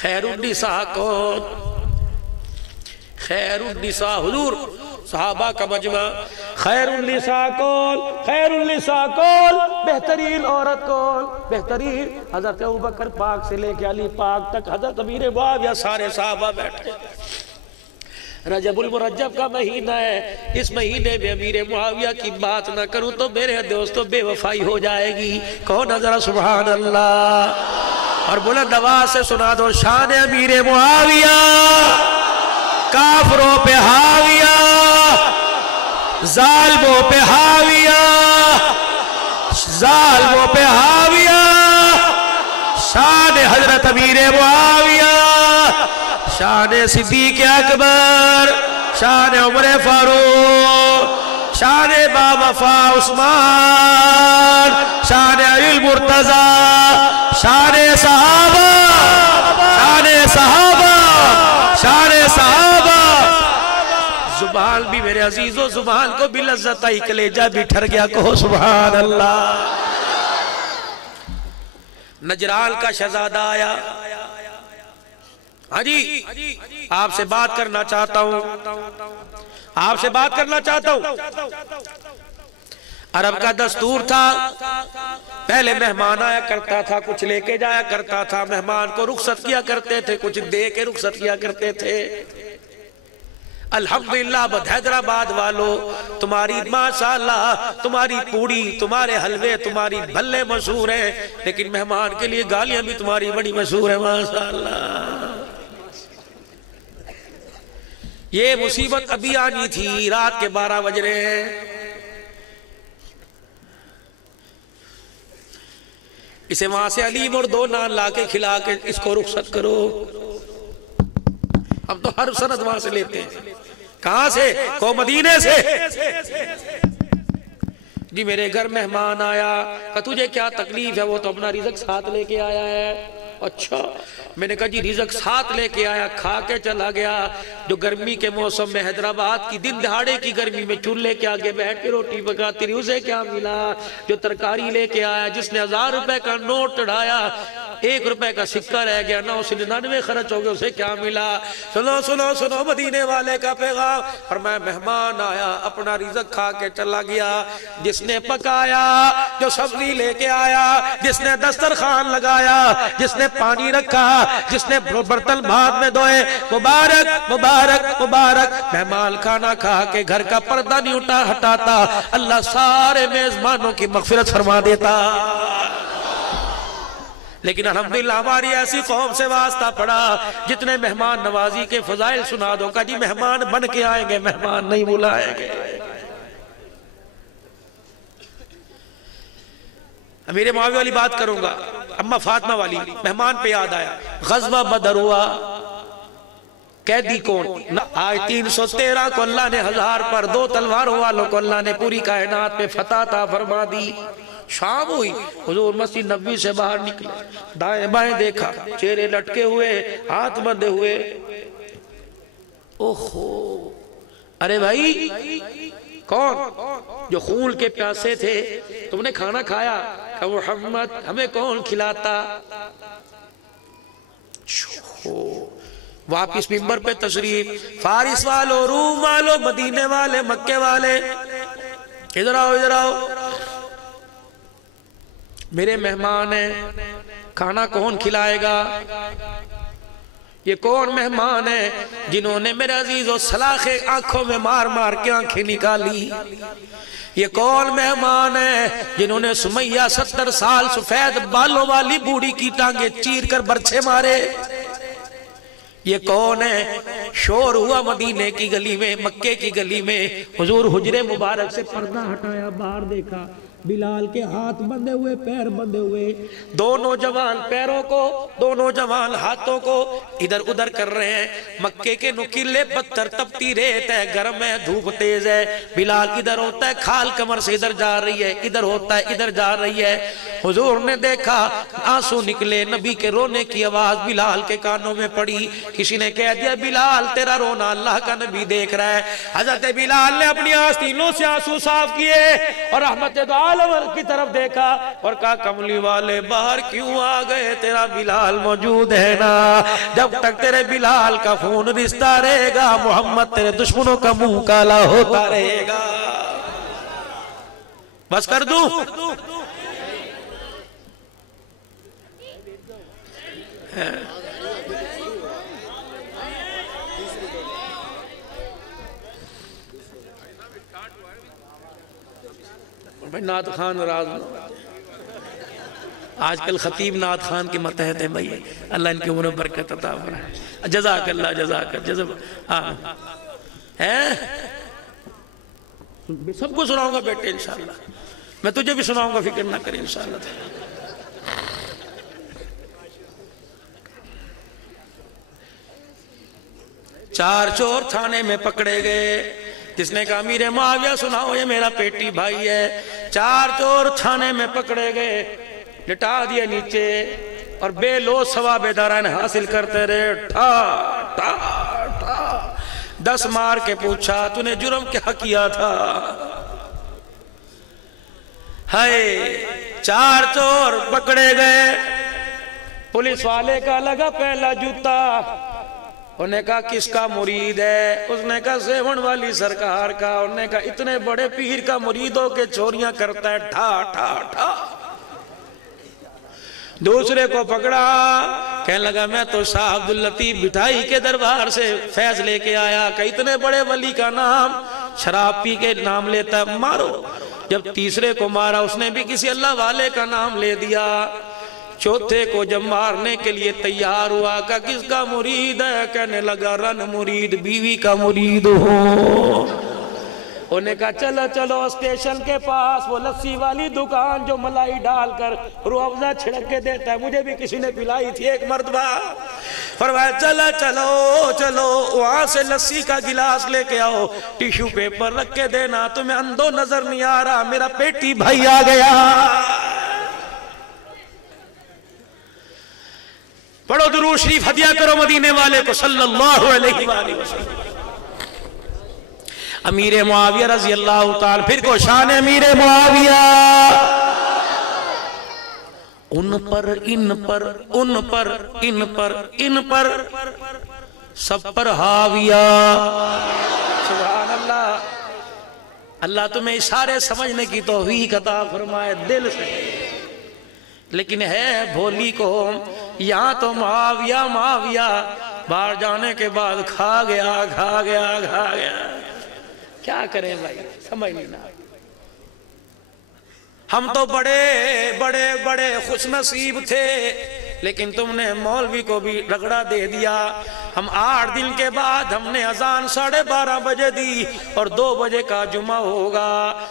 خیر النساء کون؟ خیر النساء حضور صحابہ کا مجمع، خیر النساء کون؟ خیر النساء کون؟ بہترین عورت کون؟ بہترین حضرت ابوبکر پاک سے لے کے علی پاک تک، حضرت امیر معاویہ، سارے صحابہ بیٹھے۔ رجب المرجب کا مہینہ ہے، اس مہینے میں امیر معاویہ کی بات نہ کروں تو میرے دوستوں بے وفائی ہو جائے گی۔ کون حضرت سبحان اللہ، اور بلند آواز سے سنا دو شان امیر معاویہ، کافروں پہ حاویہ، ظالموں پہ حاویہ، ظالموں پہ حاویہ، شان حضرت امیر معاویہ، شان صدیق اکبر، شان عمر فاروق، شان با وفا عثمان، شان علی المرتضی، شان صحابہ، شان صحابہ، شان صحابہ۔ زبان بھی میرے عزیزو، زبان کو بھی لذت آئی، کلیجہ بھی ٹھر گیا، کہو سبحان اللہ۔ نجران کا شہزادہ آیا، ہاں جی آپ سے بات کرنا چاہتا ہوں، آپ سے بات کرنا چاہتا ہوں۔ عرب کا دستور تھا، پہلے مہمان آیا کرتا تھا، کچھ لے کے جایا کرتا تھا، مہمان کو رخصت کیا کرتے تھے، کچھ دے کے رخصت کیا کرتے تھے۔ الحمدللہ حیدرآباد والو، تمہاری ماشاءاللہ تمہاری پوڑی، تمہارے حلوے، تمہاری بھلے مشہور ہیں، لیکن مہمان کے لیے گالیاں بھی تمہاری بڑی مشہور ہیں ماشاءاللہ۔ یہ مصیبت ابھی آنی تھی، رات کے 12 بج رہے ہیں، اسے وہاں سے علیم اور 2 نان لا کے کھلا کے اس کو رخصت کرو۔ ہم تو ہر سند وہاں سے لیتے ہیں، کہاں سے؟ کو مدینے سے۔ جی میرے گھر مہمان آیا، کہ تجھے کیا تکلیف ہے؟ وہ تو اپنا رزق ساتھ لے کے آیا ہے۔ اچھا، میں نے کہا جی رزق ساتھ لے کے آیا، کھا کے چلا گیا۔ جو گرمی کے موسم میں حیدرآباد کی دن دہاڑے کی گرمی میں چولہے کے آگے بیٹھ کے روٹی پکاتی رہی، اسے کیا ملا؟ جو ترکاری لے کے آیا، جس نے 1000 روپے کا نوٹ چڑھایا، 1 روپے کا سکہ رہ گیا، 999 خرچ ہو گیا، اسے کیا ملا؟ سنو سنو سنو مدینے والے کا پیغام، فرمایا مہمان آیا، اپنا رزق کھا کے چلا گیا، جس نے پکایا، جو سبزی لے کے آیا، جس نے دسترخوان لگایا، جس نے پانی رکھا، جس نے برتن بھات میں دھوئے، مبارک مبارک مبارک۔ مہمان کھانا کھا کے گھر کا پردہ نہیں ہٹاتا، اللہ سارے میزبانوں کی مغفرت فرما دیتا۔ لیکن الحمدللہ ہماری ایسی قوم سے واسطہ پڑا، جتنے مہمان نوازی کے فضائل سنا دو، کہ جی مہمان بن کے آئیں گے، مہمان نہیں بلائیں گے۔ امیر معاویہ والی بات کروں گا، اما فاطمہ والی، مہمان پہ یاد آیا۔ غزوہ بدر ہوا، قیدی کون؟ آج 313 کو اللہ نے 1000 پر، 2 تلواروں والوں کو اللہ نے پوری کائنات پہ فتح عطا فرما دی۔ شام ہوئی، حضور مسجد نبوی سے باہر نکلے، دائیں بائیں دیکھا، چہرے لٹکے ہوئے، ہاتھ بندھے ہوئے۔ اوہو، ارے بھائی کون؟ جو خون کے پیاسے تھے. تم نے کھانا کھایا؟ کہ محمد ہمیں کون کھلاتا؟ واپس منبر پہ تشریف. فارس والو، روم والو، مدینے والے، مکے والے، ادھر آؤ ادھر آؤ، میرے مہمان ہیں، کھانا کون کھلائے گا؟ یہ کون مہمان ہیں جنہوں نے میرے عزیز و سلاخ آنکھوں میں مار مار کے آنکھیں نکالی؟ یہ کون مہمان ہیں جنہوں نے سمیہ 70 سال سفید بالوں والی بوڑھی کی ٹانگیں چیر کر برچھے مارے؟ یہ کون ہے؟ شور ہوا مدینے کی گلی میں، مکے کی گلی میں. حضور حجرے مبارک سے پردہ ہٹایا، باہر دیکھا، بلال کے ہاتھ بندھے ہوئے، پیر بندھے ہوئے، دو نوجوان پیروں کو، دو نوجوان ہاتھوں کو ادھر ادھر کر رہے ہیں. مکے کے نکیلے پتھر، تپتی ریت ہے، گرم ہے، دھوپ تیز ہے. بلال ادھر ہوتا ہے، کھال کمر سے ادھر جا رہی ہے، ادھر ہوتا ہے، ادھر جا رہی ہے. حضور نے دیکھا، آنسو نکلے، نبی کے رونے کی آواز بلال کے کانوں میں پڑی. کسی نے کہہ دیا بلال تیرا رونا اللہ کا نبی دیکھ رہا ہے. حضرت بلال نے اپنی آستینوں سے آنسو صاف کیے اور رحمت دو عالم کی طرف دیکھا اور کہا کملی والے باہر کیوں آ گئے؟ تیرا بلال موجود ہے نا. جب تک تیرے بلال کا خون رشتہ رہے گا، محمد تیرے دشمنوں کا منہ کالا ہوتا رہے گا. بس کر دوں؟ بھائی نعت خان راز، آج کل خطیب نعت خان کے متحد ہیں بھائی. اللہ ان کی عمر برکت عطا فرمائے. جزاک اللہ جزاک سب کو سناؤں گا بیٹے انشاءاللہ. میں تجھے بھی سناؤں گا، فکر نہ کریں انشاءاللہ. چار چور تھانے میں پکڑے گئے. جس نے کہا امیر معاویہ سناؤ یہ میرا پیٹی بھائی ہے. چار چور تھانے میں پکڑے گئے، لٹا دیا نیچے اور بے لو ثواب داران حاصل کرتے رہے. ٹھا ٹھا ٹھا 10 مار کے پوچھا تو نے جرم کیا کیا تھا؟ ہائے 4 چور پکڑے گئے. پولیس والے کا لگا پہلا جوتا. انہوں نے کہا کس کا مرید ہے؟ اس نے کہا سیون والی سرکار کا. انہوں نے کہا اتنے بڑے پیر کا مرید ہو کے چوریاں کرتا ہے؟ ٹھا ٹھا ٹھا. دوسرے کو پکڑا، کہنے لگا میں تو شاہ عبداللطیف بٹھائی کے دربار سے فیض لے کے آیا. کہ اتنے بڑے ولی کا نام شراب پی کے نام لیتا ہے، مارو. جب تیسرے کو مارا اس نے بھی کسی اللہ والے کا نام لے دیا. چوتھے کو جب مارنے کے لیے تیار ہوا کہ کس کا مرید ہے؟ کہنے لگا رن مرید، بیوی کا مرید ہوں. انہوں نے کہا چلو چلو اسٹیشن کے پاس وہ لسی والی دکان جو ملائی ڈال کر روح افزا چھڑک کے دیتا ہے، مجھے بھی کسی نے پلائی تھی ایک مرتبہ. فرمایا چلو چلو چلو وہاں سے لسی کا گلاس لے کے آؤ، ٹیشو پیپر رکھ کے دینا. تمہیں اندھو نظر نہیں آ رہا، میرا پیٹی بھائی آ گیا. پڑھو درود شریف، ہدیہ کرو مدینے والے کو صلی اللہ علیہ وآلہ وسلم. امیر معاویہ رضی اللہ تعالی، پھر کو شان امیر معاویہ. ان پر ان پر ان پر ان پر ان پر سب پر حاویہ. سبحان اللہ. اللہ تمہیں اشارے سمجھنے کی توفیق عطا فرمائے دل سے. لیکن ہے بھولی قوم، یہاں تو معاویہ معاویہ، باہر جانے کے بعد کھا گیا کھا گیا کھا گیا. کیا کریں بھائی، سمجھ نہیں آ. ہم تو بڑے بڑے بڑے خوش نصیب تھے، لیکن تم نے مولوی کو بھی رگڑا دے دیا. ہم 8 دن کے بعد ہم نے اذان 12:30 بجے دی اور 2 بجے کا جمعہ ہوگا.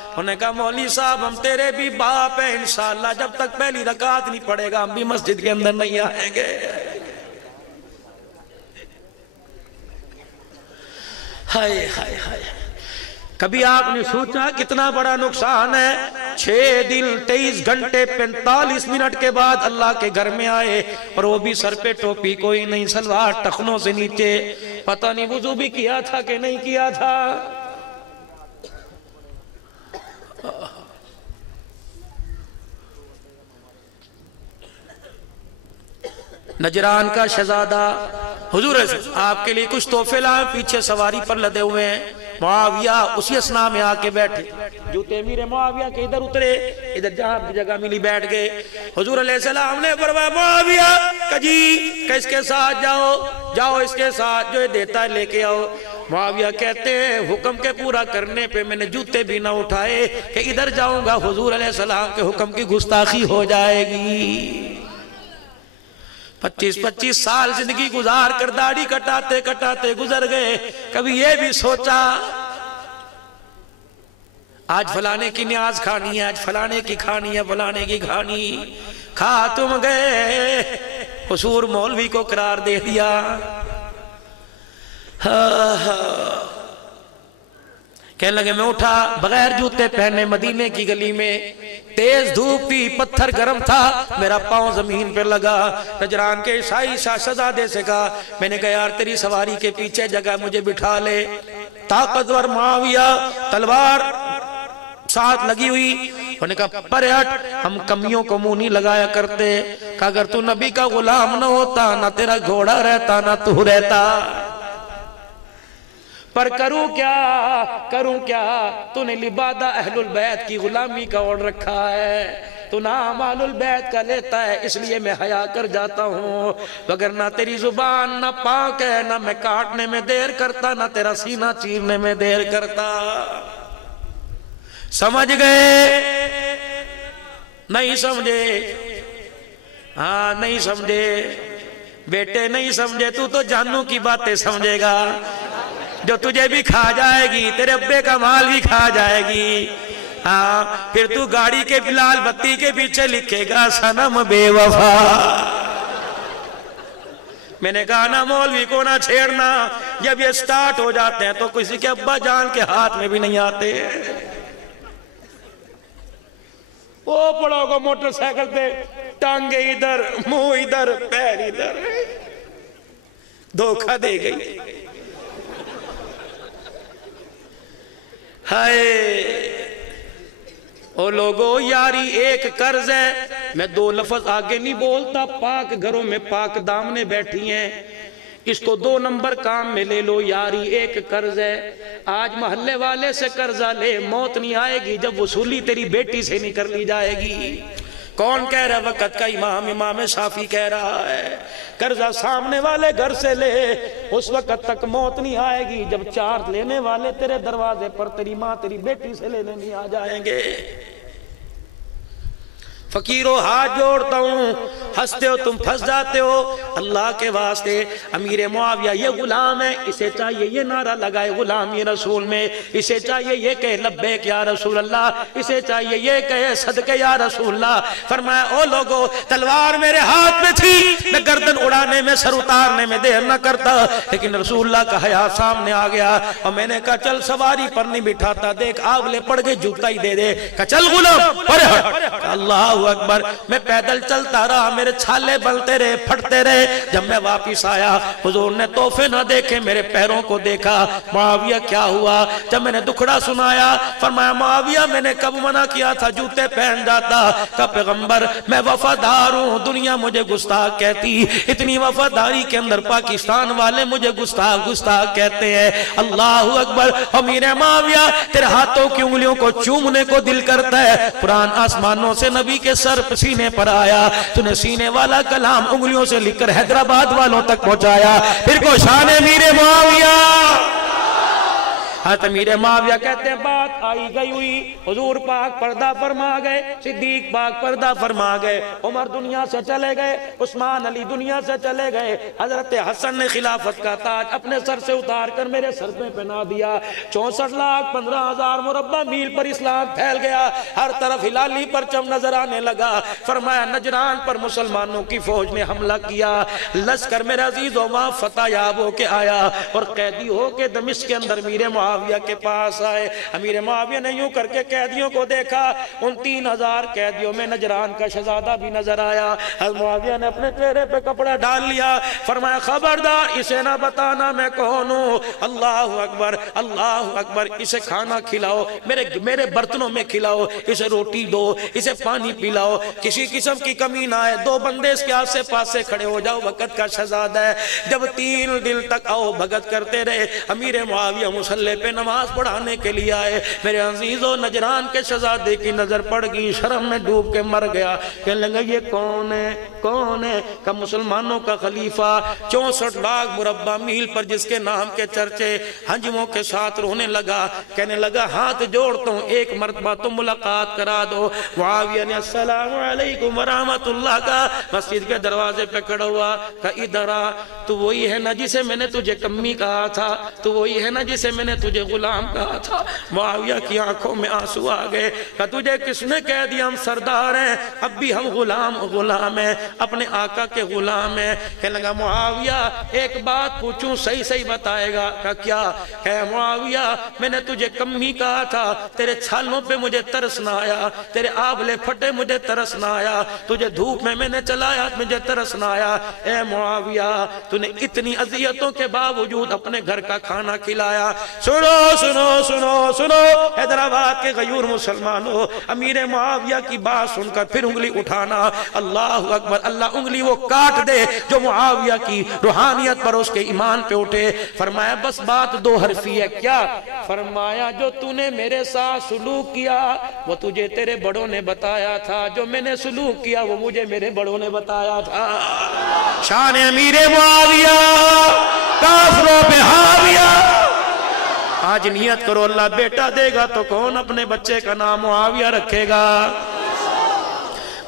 انہوں نے کہا مولوی صاحب ہم تیرے بھی باپ ہیں، انشاءاللہ جب تک پہلی رکعت نہیں پڑھے گا ہم بھی مسجد کے اندر نہیں آئیں گے. ہائے ہائے ہائے. کبھی آپ نے سوچا کتنا بڑا نقصان ہے؟ 6 دن 23 گھنٹے 45 منٹ کے بعد اللہ کے گھر میں آئے اور وہ بھی سر پہ ٹوپی کوئی نہیں، سلوار ٹخنوں سے نیچے. پتہ نہیں وضو بھی کیا تھا کہ نہیں کیا تھا. نجران کا شہزادہ، حضور آپ کے لیے کچھ تحفے لائے، پیچھے سواری پر لدے ہوئے ہیں۔ معاویہ اسی اسنا میں آ کے بیٹھے، جوتے امیر معاویہ کے ادھر اترے، ادھر جہاں جگہ ملی بیٹھ گئے۔ حضور علیہ السلام نے فرمایا معاویہ کہ اس کے ساتھ جاؤ اس کے ساتھ، جو دیتا ہے لے کے آؤ۔ معاویہ کہتے ہیں حکم کے پورا کرنے پہ میں نے جوتے بھی نہ اٹھائے کہ ادھر جاؤں گا حضور علیہ السلام کے حکم کی گستاخی ہو جائے گی۔ 25 سال زندگی گزار کر داڑھی کٹاتے کٹاتے گزر گئے، کبھی یہ بھی سوچا آج فلانے کی نیاز کھانی ہے، آج فلانے کی کھانی ہے، فلانے کی کھانی، کھا تم گئے، قصور مولوی کو قرار دے دیا۔ کہنے لگے میں اٹھا بغیر جوتے پہنے مدینے کی گلی میں، تیز دھوپ تھی، پتھر گرم تھا، میرا پاؤں زمین پہ لگا۔ نجران کے عیسائی شہزادے سے کہا، میں نے کہا یار تیری سواری کے پیچھے جگہ مجھے بٹھا لے۔ طاقتور معاویہ تلوار ساتھ لگی ہوئی، انہوں نے کہا پرے ہٹ، ہم کمیوں کو منہ نہیں لگایا کرتے، کہا اگر تو نبی کا غلام نہ ہوتا نہ تیرا گھوڑا رہتا نہ تو رہتا، پر کروں کیا تو نے لبادہ اہل البیت کی غلامی کا اوڑھ رکھا ہے، تو نام اہل البیت کا لیتا ہے، اس لیے میں حیا کر جاتا ہوں، وگرنہ تیری زبان نہ پاک ہے، نہ میں کاٹنے میں دیر کرتا نہ تیرا سینہ چیرنے میں دیر کرتا۔ سمجھ گئے؟ نہیں سمجھے؟ ہاں نہیں سمجھے بیٹے، نہیں سمجھے تو جانوں کی باتیں سمجھے گا، جو تجھے بھی کھا جائے گی، تیرے ابے کا مال بھی کھا جائے گی۔ ہاں پھر تو گاڑی کے بلال بتی کے پیچھے لکھے گا صنم بے وفا۔ میں نے کہا نا مولوی کو نہ چھیڑنا، جب یہ سٹارٹ ہو جاتے ہیں تو کسی کے ابا جان کے ہاتھ میں بھی نہیں آتے۔ وہ پڑا ہوگا موٹر سائیکل پہ، ٹانگے ادھر، منہ ادھر، پیر ادھر، دھوکہ دے گئی۔ ہائے او لوگو، یاری ایک قرض ہے، میں 2 لفظ آگے نہیں بولتا، پاک گھروں میں پاک دامنیں بیٹھی ہیں، اس کو 2 نمبر کام میں لے لو، یاری ایک قرض ہے۔ آج محلے والے سے قرضہ لے، موت نہیں آئے گی جب وصولی تیری بیٹی سے نہیں کر لی جائے گی۔ کون کہہ رہا ہے؟ وقت کا امام شافعی کہہ رہا ہے، قرضہ سامنے والے گھر سے لے، اس وقت تک موت نہیں آئے گی جب 4 لینے والے تیرے دروازے پر تیری ماں تیری بیٹی سے لینے نہیں آ جائیں گے۔ فقیروں ہاتھ جوڑتا ہوں، ہنستے ہو تم پھنس جاتے ہو، اللہ کے واسطے امیر معاویہ یہ غلام ہے، اسے چاہیے یہ نعرہ لگائے غلامی رسول میں، اسے چاہیے یہ کہے لبیک یا رسول اللہ، اسے چاہیے یہ کہے صدقے یا رسول اللہ۔ فرمایا او لوگو، تلوار میرے ہاتھ میں تھی، میں گردن اڑانے میں سر اتارنے میں دیر نہ کرتا، لیکن رسول اللہ کا حیا سامنے آ گیا، اور میں نے کہا چل سواری پر نہیں بٹھاتا، دیکھ آگلے پڑ گئے جوتا ہی دے دے، کہا چل غلام پڑے ہٹ، اللہ اکبر۔ میں پیدل چلتا رہا، میرے چھالے بلتے رہے، پھٹتے رہے، جب میں واپس آیا حضور نے تحفے نہ دیکھے، میرے پیروں کو دیکھا۔ معاویہ کیا ہوا؟ جب میں نے دکھڑا سنایا، فرمایا معاویہ میں نے کب منع کیا تھا جوتے پہن جاتا؟ کہ پیغمبر میں وفادار ہوں، دنیا مجھے گستاخ کہتی، اتنی وفاداری کے اندر پاکستان والے مجھے گستاخ کہتے ہیں۔ اللہ اکبر۔ امیر معاویہ تیرے ہاتھوں کی انگلیوں کو چومنے کو دل کرتا ہے، قرآن آسمانوں سے نبی کے سر سینے پر آیا، تو نے سینے والا کلام انگلیوں سے لکھ کر حیدرآباد والوں تک پہنچایا، پھر کو شان امیر معاویہ۔ حضرت امیر معاویہ کہتے ہیں بات آئی گئی ہوئی، حضور پاک پردہ فرما گئے، صدیق پاک پردہ فرما گئے، عمر دنیا سے چلے گئے، عثمان علی دنیا سے چلے گئے، حضرت حسن نے خلافت کا تاج اپنے سر سے اتار کر میرے سر پہ پہنا دیا۔ 64,15,000 مربع میل پر اسلام پھیل گیا، ہر طرف ہلالی پرچم نظر آنے لگا۔ فرمایا نجران پر مسلمانوں کی فوج نے حملہ کیا، لشکر میرے عزیز وہاں فتح یاب ہو کے آیا، اور قیدی ہو کے دمشق کے اندر امیر معاویہ معاویہ کے پاس آئے. امیر معاویہ نے یوں کر کے قیدیوں کو دیکھا. ان 3000 قیدیوں میں نجران کا شہزادہ بھی نظر آیا. حضرت معاویہ نے اپنے چہرے پہ کپڑا ڈال لیا. فرمایا خبردار اسے نہ بتانا میں کون ہوں. اللہ اکبر اللہ اکبر. اسے کھانا کھلاؤ, میرے برتنوں میں کھلاؤ, اسے روٹی دو, اسے پانی پلاؤ, کسی قسم کی کمی نہ آئے. 2 بندے اس کے آسے پاسے کھڑے ہو جاؤ, وقت کا شہزادہ ہے. جب 3 دن تک آؤ بھگت کرتے رہے. امیر معاویہ مصلی پہ نماز پڑھانے کے لیے آئے. میرے عزیزو نجران کے شہزادے کی نظر پڑ گئی, شرم میں ڈوب کے مر گیا. کہنے لگا یہ کون ہے کون ہے؟ کہ مسلمانوں کا خلیفہ 64 لاکھ مربع میل پر جس کے نام کے چرچے, ہنجموں کے ساتھ رونے لگا. کہنے لگا ہاتھ جوڑتا ہوں ایک مرتبہ تو ملاقات کرا دو. معاویہ نے السلام علیکم ورحمت اللہ کا مسجد کے دروازے پہ کھڑا ہوا. کہ ادھر آ, تو وہی ہے نا جسے میں نے تجھے کمی کہا تھا, تو وہی ہے نا جسے میں نے تجھے غلام کہا تھا. معاویہ کی آنکھوں میں آنسو آ گئے. کہ تجھے کس نے کہہ دیا ہم سردار ہیں, اب بھی ہم غلام ہیں, اپنے آقا کے غلام ہیں. کہنے لگا معاویہ ایک بات پوچھوں صحیح صحیح بتائے گا؟ کہ کیا؟ کہ معاویہ میں نے تجھے کمی کہا تھا, تیرے چھالوں پہ مجھے ترس نہ آیا, تیرے آبلے پھٹے مجھے ترس نہ آیا, تجھے دھوپ میں نے چلایا مجھے ترس نہ آیا. اے معاویہ تو نے اتنی اذیتوں کے باوجود اپنے گھر کا کھانا کھلایا. سنو سنو سنو سنو حیدرآباد کے غیور مسلمانوں, امیر معاویہ کی بات سن کر پھر انگلی اٹھانا. اللہ اکبر. اللہ انگلی وہ کاٹ دے جو معاویہ کی روحانیت پر اس کے ایمان پہ اٹھے. فرمایا بس بات 2 حرفی ہے. کیا؟ فرمایا جو تو نے میرے ساتھ سلوک کیا وہ تجھے تیرے بڑوں نے بتایا تھا, جو میں نے سلوک کیا وہ مجھے میرے بڑوں نے بتایا تھا. شان امیر معاویہ کافروں پہ حاویہ. آج نیت کرو اللہ بیٹا دے گا تو کون اپنے بچے کا نام معاویہ رکھے گا؟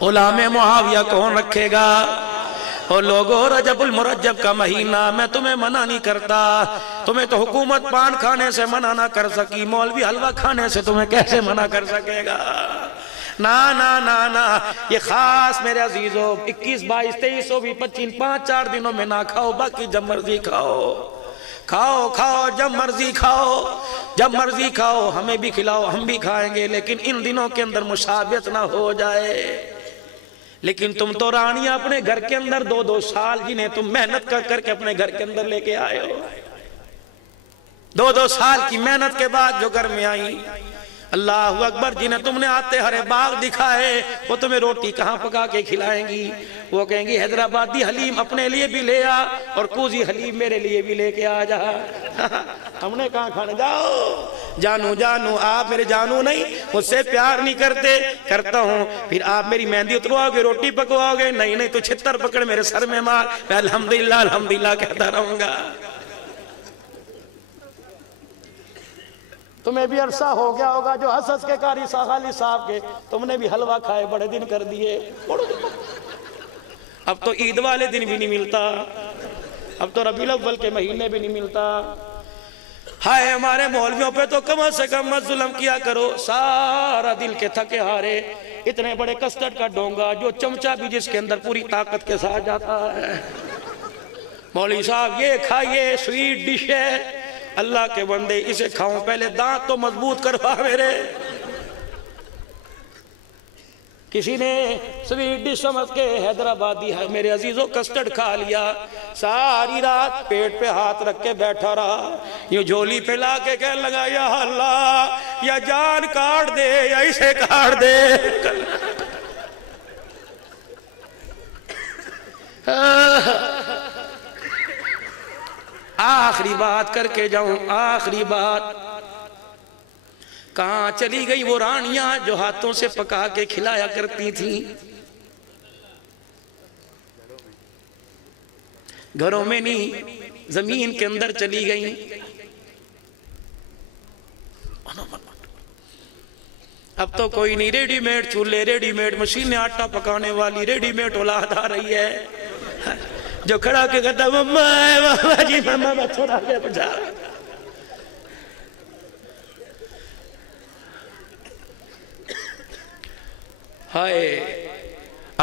غلام معاویہ کون رکھے گا؟ اور لوگوں رجب المرجب کا مہینہ میں تمہیں منع نہیں کرتا. تمہیں تو حکومت پان کھانے سے منع نہ کر سکی, مولوی حلوہ کھانے سے تمہیں کیسے منع کر سکے گا؟ نا نا نا نا. یہ خاص میرے عزیزوں 21 22 23 25 5-4 دنوں میں نہ کھاؤ, باقی جب مرضی کھاؤ کھاؤ کھاؤ, جب مرضی کھاؤ جب مرضی کھاؤ. ہمیں بھی کھلاؤ ہم بھی کھائیں گے, لیکن ان دنوں کے اندر مشابہت نہ ہو جائے. لیکن تم تو رانیاں اپنے گھر کے اندر 2-2 سال جنہیں تم محنت کر کر کے اپنے گھر کے اندر لے کے آئے ہو, 2-2 سال کی محنت کے بعد جو گھر میں آئی, اللہ اکبر, جنہیں تم نے آتے ہرے باغ دکھائے وہ تمہیں روٹی کہاں پکا کے کھلائیں گی؟ وہ کہیں گی حیدرآبادی حلیم اپنے لیے بھی لے آ اور کوزی حلیم میرے لیے بھی لے کے آ جا. ہم نے کہاں کھانے جاؤ جانو جانو, آپ میرے جانو نہیں, مجھ سے پیار نہیں کرتے, کرتا ہوں. پھر آپ میری مہندی اترواؤ گے, روٹی پکواؤ گے, نہیں نہیں تو چھتر پکڑ میرے سر میں مار, میں الحمدللہ الحمدللہ کہتا رہوں گا. تمہیں بھی عرصہ ہو گیا ہوگا جو حسس کے قاری خالی صاحب کے, تم نے بھی حلوہ کھائے بڑے دن کر دیے. اب تو عید والے دن بھی نہیں ملتا, اب تو ربیع الاول کے مہینے بھی نہیں ملتا. ہائے ہمارے مولویوں پہ تو کم سے کم مت ظلم کیا کرو. سارا دل کے تھکے ہارے, اتنے بڑے کسٹرڈ کا ڈونگا جو چمچہ بھی جس کے اندر پوری طاقت کے ساتھ جاتا ہے. مولوی صاحب یہ کھائیے, سویٹ ڈش ہے, اللہ کے بندے اسے کھاؤں, پہلے دانت تو مضبوط کروا میرے. کسی نے سویٹ ڈش سمجھ کے حیدرآبادی ہے میرے عزیزوں کسٹرڈ کھا لیا, ساری رات پیٹ پہ ہاتھ رکھ کے بیٹھا رہا, یوں جھولی پہ لا کے کہنے لگا یا اللہ, یا جان کاٹ دے یا اسے کاٹ دے. آخری بات کر کے جاؤں, آخری بات. کہاں چلی گئی وہ رانیاں جو ہاتھوں سے پکا کے کھلایا کرتی تھیں؟ گھروں میں نہیں, زمین کے اندر چلی گئی. اب تو کوئی نہیں, ریڈی میڈ چولہے, ریڈی میڈ مشینیں, آٹا پکانے والی ریڈی میڈ اولاد آ رہی ہے جو کھڑا کے کہتا مما ہے, ماما جی ماما میں چھوڑا کے پجا. ہائے,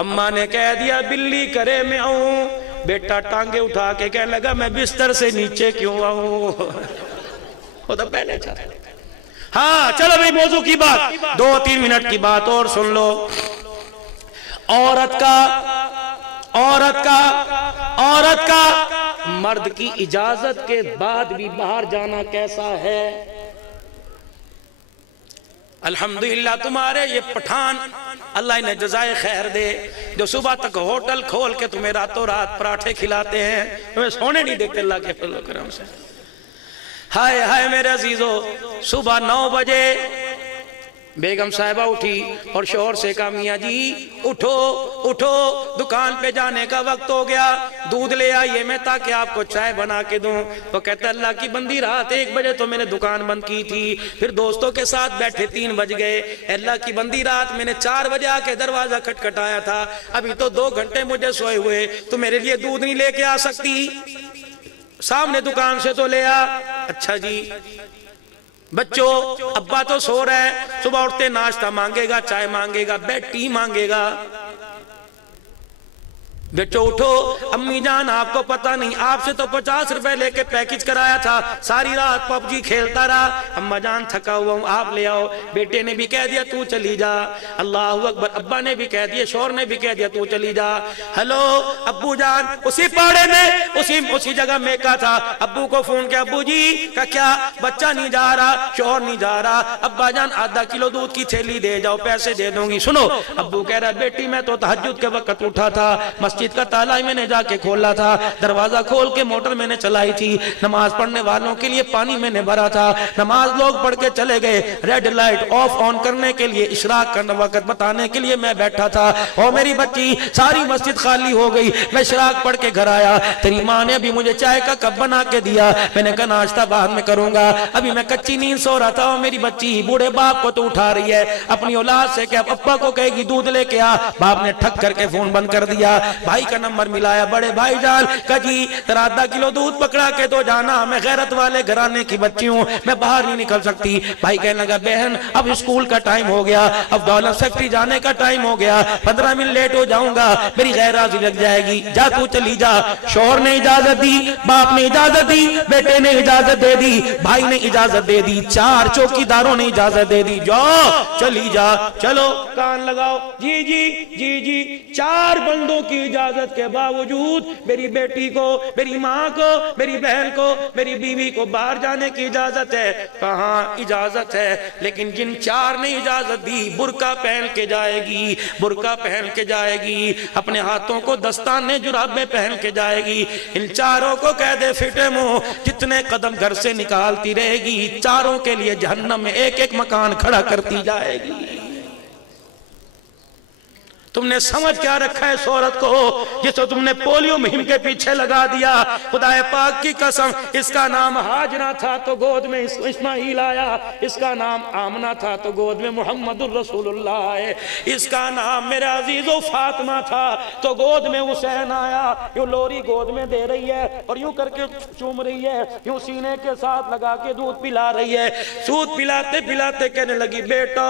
اماں نے کہہ دیا بلی کرے میں آؤں, بیٹا ٹانگے اٹھا کے کہنے لگا میں بستر سے نیچے کیوں آؤں. وہ تو پہلے چل رہے. ہاں چلو بھئی موضوع کی بات 2-3 منٹ کی بات اور سن لو. عورت کا مرد کی اجازت کے بعد بھی باہر جانا کیسا ہے؟ الحمدللہ تمہارے یہ پٹھان اللہ انہیں جزائے خیر دے جو صبح تک ہوٹل کھول کے تمہیں راتوں رات پراٹھے کھلاتے ہیں, تمہیں سونے نہیں دیتے اللہ کے فضل و کرم سے. ہائے ہائے میرے عزیزو, صبح 9 بجے بیگم صاحبہ اٹھی اور شوہر سے کہا میاں جی اٹھو دکان پہ جانے کا وقت ہو گیا, دودھ لے آئیے میں تاکہ آپ کو چائے بنا کے دوں. وہ کہتا اللہ کی بندی رات 1 بجے تو میں نے دکان بند کی تھی, پھر دوستوں کے ساتھ بیٹھے 3 بج گئے. اللہ کی بندی رات میں نے 4 بجے آ کے دروازہ کھٹکھٹایا تھا, ابھی تو 2 گھنٹے مجھے سوئے ہوئے, تو میرے لیے دودھ نہیں لے کے آ سکتی؟ سامنے دکان سے تو لے آ. اچھا جی. بچوں ابا تو سو رہا ہے, صبح اٹھتے ناشتہ مانگے گا, چائے مانگے گا, بیڈ ٹی مانگے گا. بیٹو اٹھو, امی جان آپ کو پتہ نہیں آپ سے تو 50 روپے لے کے پیکج کرایا تھا, ساری رات پب جی کھیلتا رہا, اما جان تھکا ہوا ہوں آپ لے آؤ. بیٹے نے بھی کہہ دیا تو چلی جا, اللہ اکبر. ابا نے بھی کہہ دیا, شوہر نے بھی کہہ دیا تو چلی جا. ہلو ابو جان, اسی پاڑے میں اسی جگہ میکا تھا. ابو کو فون کیا, ابو جی کا کیا بچہ نہیں جا رہا, شوہر نہیں جا رہا. ابا جان آدھا کلو دودھ کی تھیلی دے جاؤ, پیسے دے دوں گی. سنو ابو کہہ رہا بیٹی میں تو تہجد کے وقت اٹھا تھا, مسجد کا تالا میں نے جا کے کھولا تھا, دروازہ کھول کے موٹر میں نے چلائی تھی, نماز پڑھنے والوں کے لیے پانی میں نے بھرا تھا, نماز لوگ پڑھ کے چلے گئے, ریڈ لائٹ آف آن کرنے کے لیے اشراق کا وقت بتانے کے لیے میں بیٹھا تھا, اور میری بچی ساری مسجد خالی ہو گئی, میں اشراق پڑھ کے گھر آیا, تیری ماں نے ابھی مجھے چائے کا کپ بنا کے دیا, میں نے کہا ناشتہ بعد میں کروں گا, ابھی میں کچی نیند سو رہا تھا, اور میری بچی بوڑھے باپ کو تو اٹھا رہی ہے اپنی اولاد سے کہ ابا کو کہے گی دودھ لے کے آ. باپ نے ٹھک کر کے فون بند کر دیا, بھائی کا نمبر ملایا, بڑے بھائی جان کہ جی ترا آدھا کلو دودھ پکڑا کے تو جانا, میں غیرت والے گھرانے کی بچی ہوں, میں باہر نہیں نکل سکتی. بھائی کہنے لگا بہن اب اسکول کا ٹائم ہو گیا, اب دولت فیکٹری جانے کا ٹائم ہو گیا, 15 منٹ لیٹ ہو جاؤں گا, میری غیر حاضری لگ جائے گی, جا تو چلی جا. شوہر نے اجازت دی, باپ نے اجازت دی, بیٹے نے اجازت دے دی, بھائی نے اجازت دے دی, 4 چوکیداروں نے اجازت دے دی, جاؤ چلی جا. چلو کان لگاؤ, جی جی جی جی. 4 بندوں کی اجازت کے باوجود میری بیٹی کو, میری ماں کو, میری بہن کو, میری بیوی کو باہر جانے کی اجازت ہے. کہاں اجازت ہے, لیکن جن 4 نے اجازت دی برقع پہن کے جائے گی, برقع پہن کے جائے گی, اپنے ہاتھوں کو دستانے جرابیں پہن کے جائے گی. ان 4 کو کہہ دے فٹے منہ, جتنے قدم گھر سے نکالتی رہے گی 4 کے لیے جہنم میں ایک مکان کھڑا کرتی جائے گی. تم نے سمجھ کیا رکھا ہے اس عورت کو جس کو تم نے پولیو مہم کے پیچھے لگا دیا؟ خدا پاک کی قسم, اس کا نام ہاجرہ تھا تو گود میں اسماعیل آیا, اس کا نام آمنہ تھا تو گود میں محمد الرسول اللہ ہے, اس کا نام میرے عزیزو فاطمہ تھا تو گود میں حسین آیا. یوں لوری گود میں دے رہی ہے اور یوں کر کے چوم رہی ہے, یوں سینے کے ساتھ لگا کے دودھ پلا رہی ہے. دودھ پلاتے پلاتے کہنے لگی بیٹا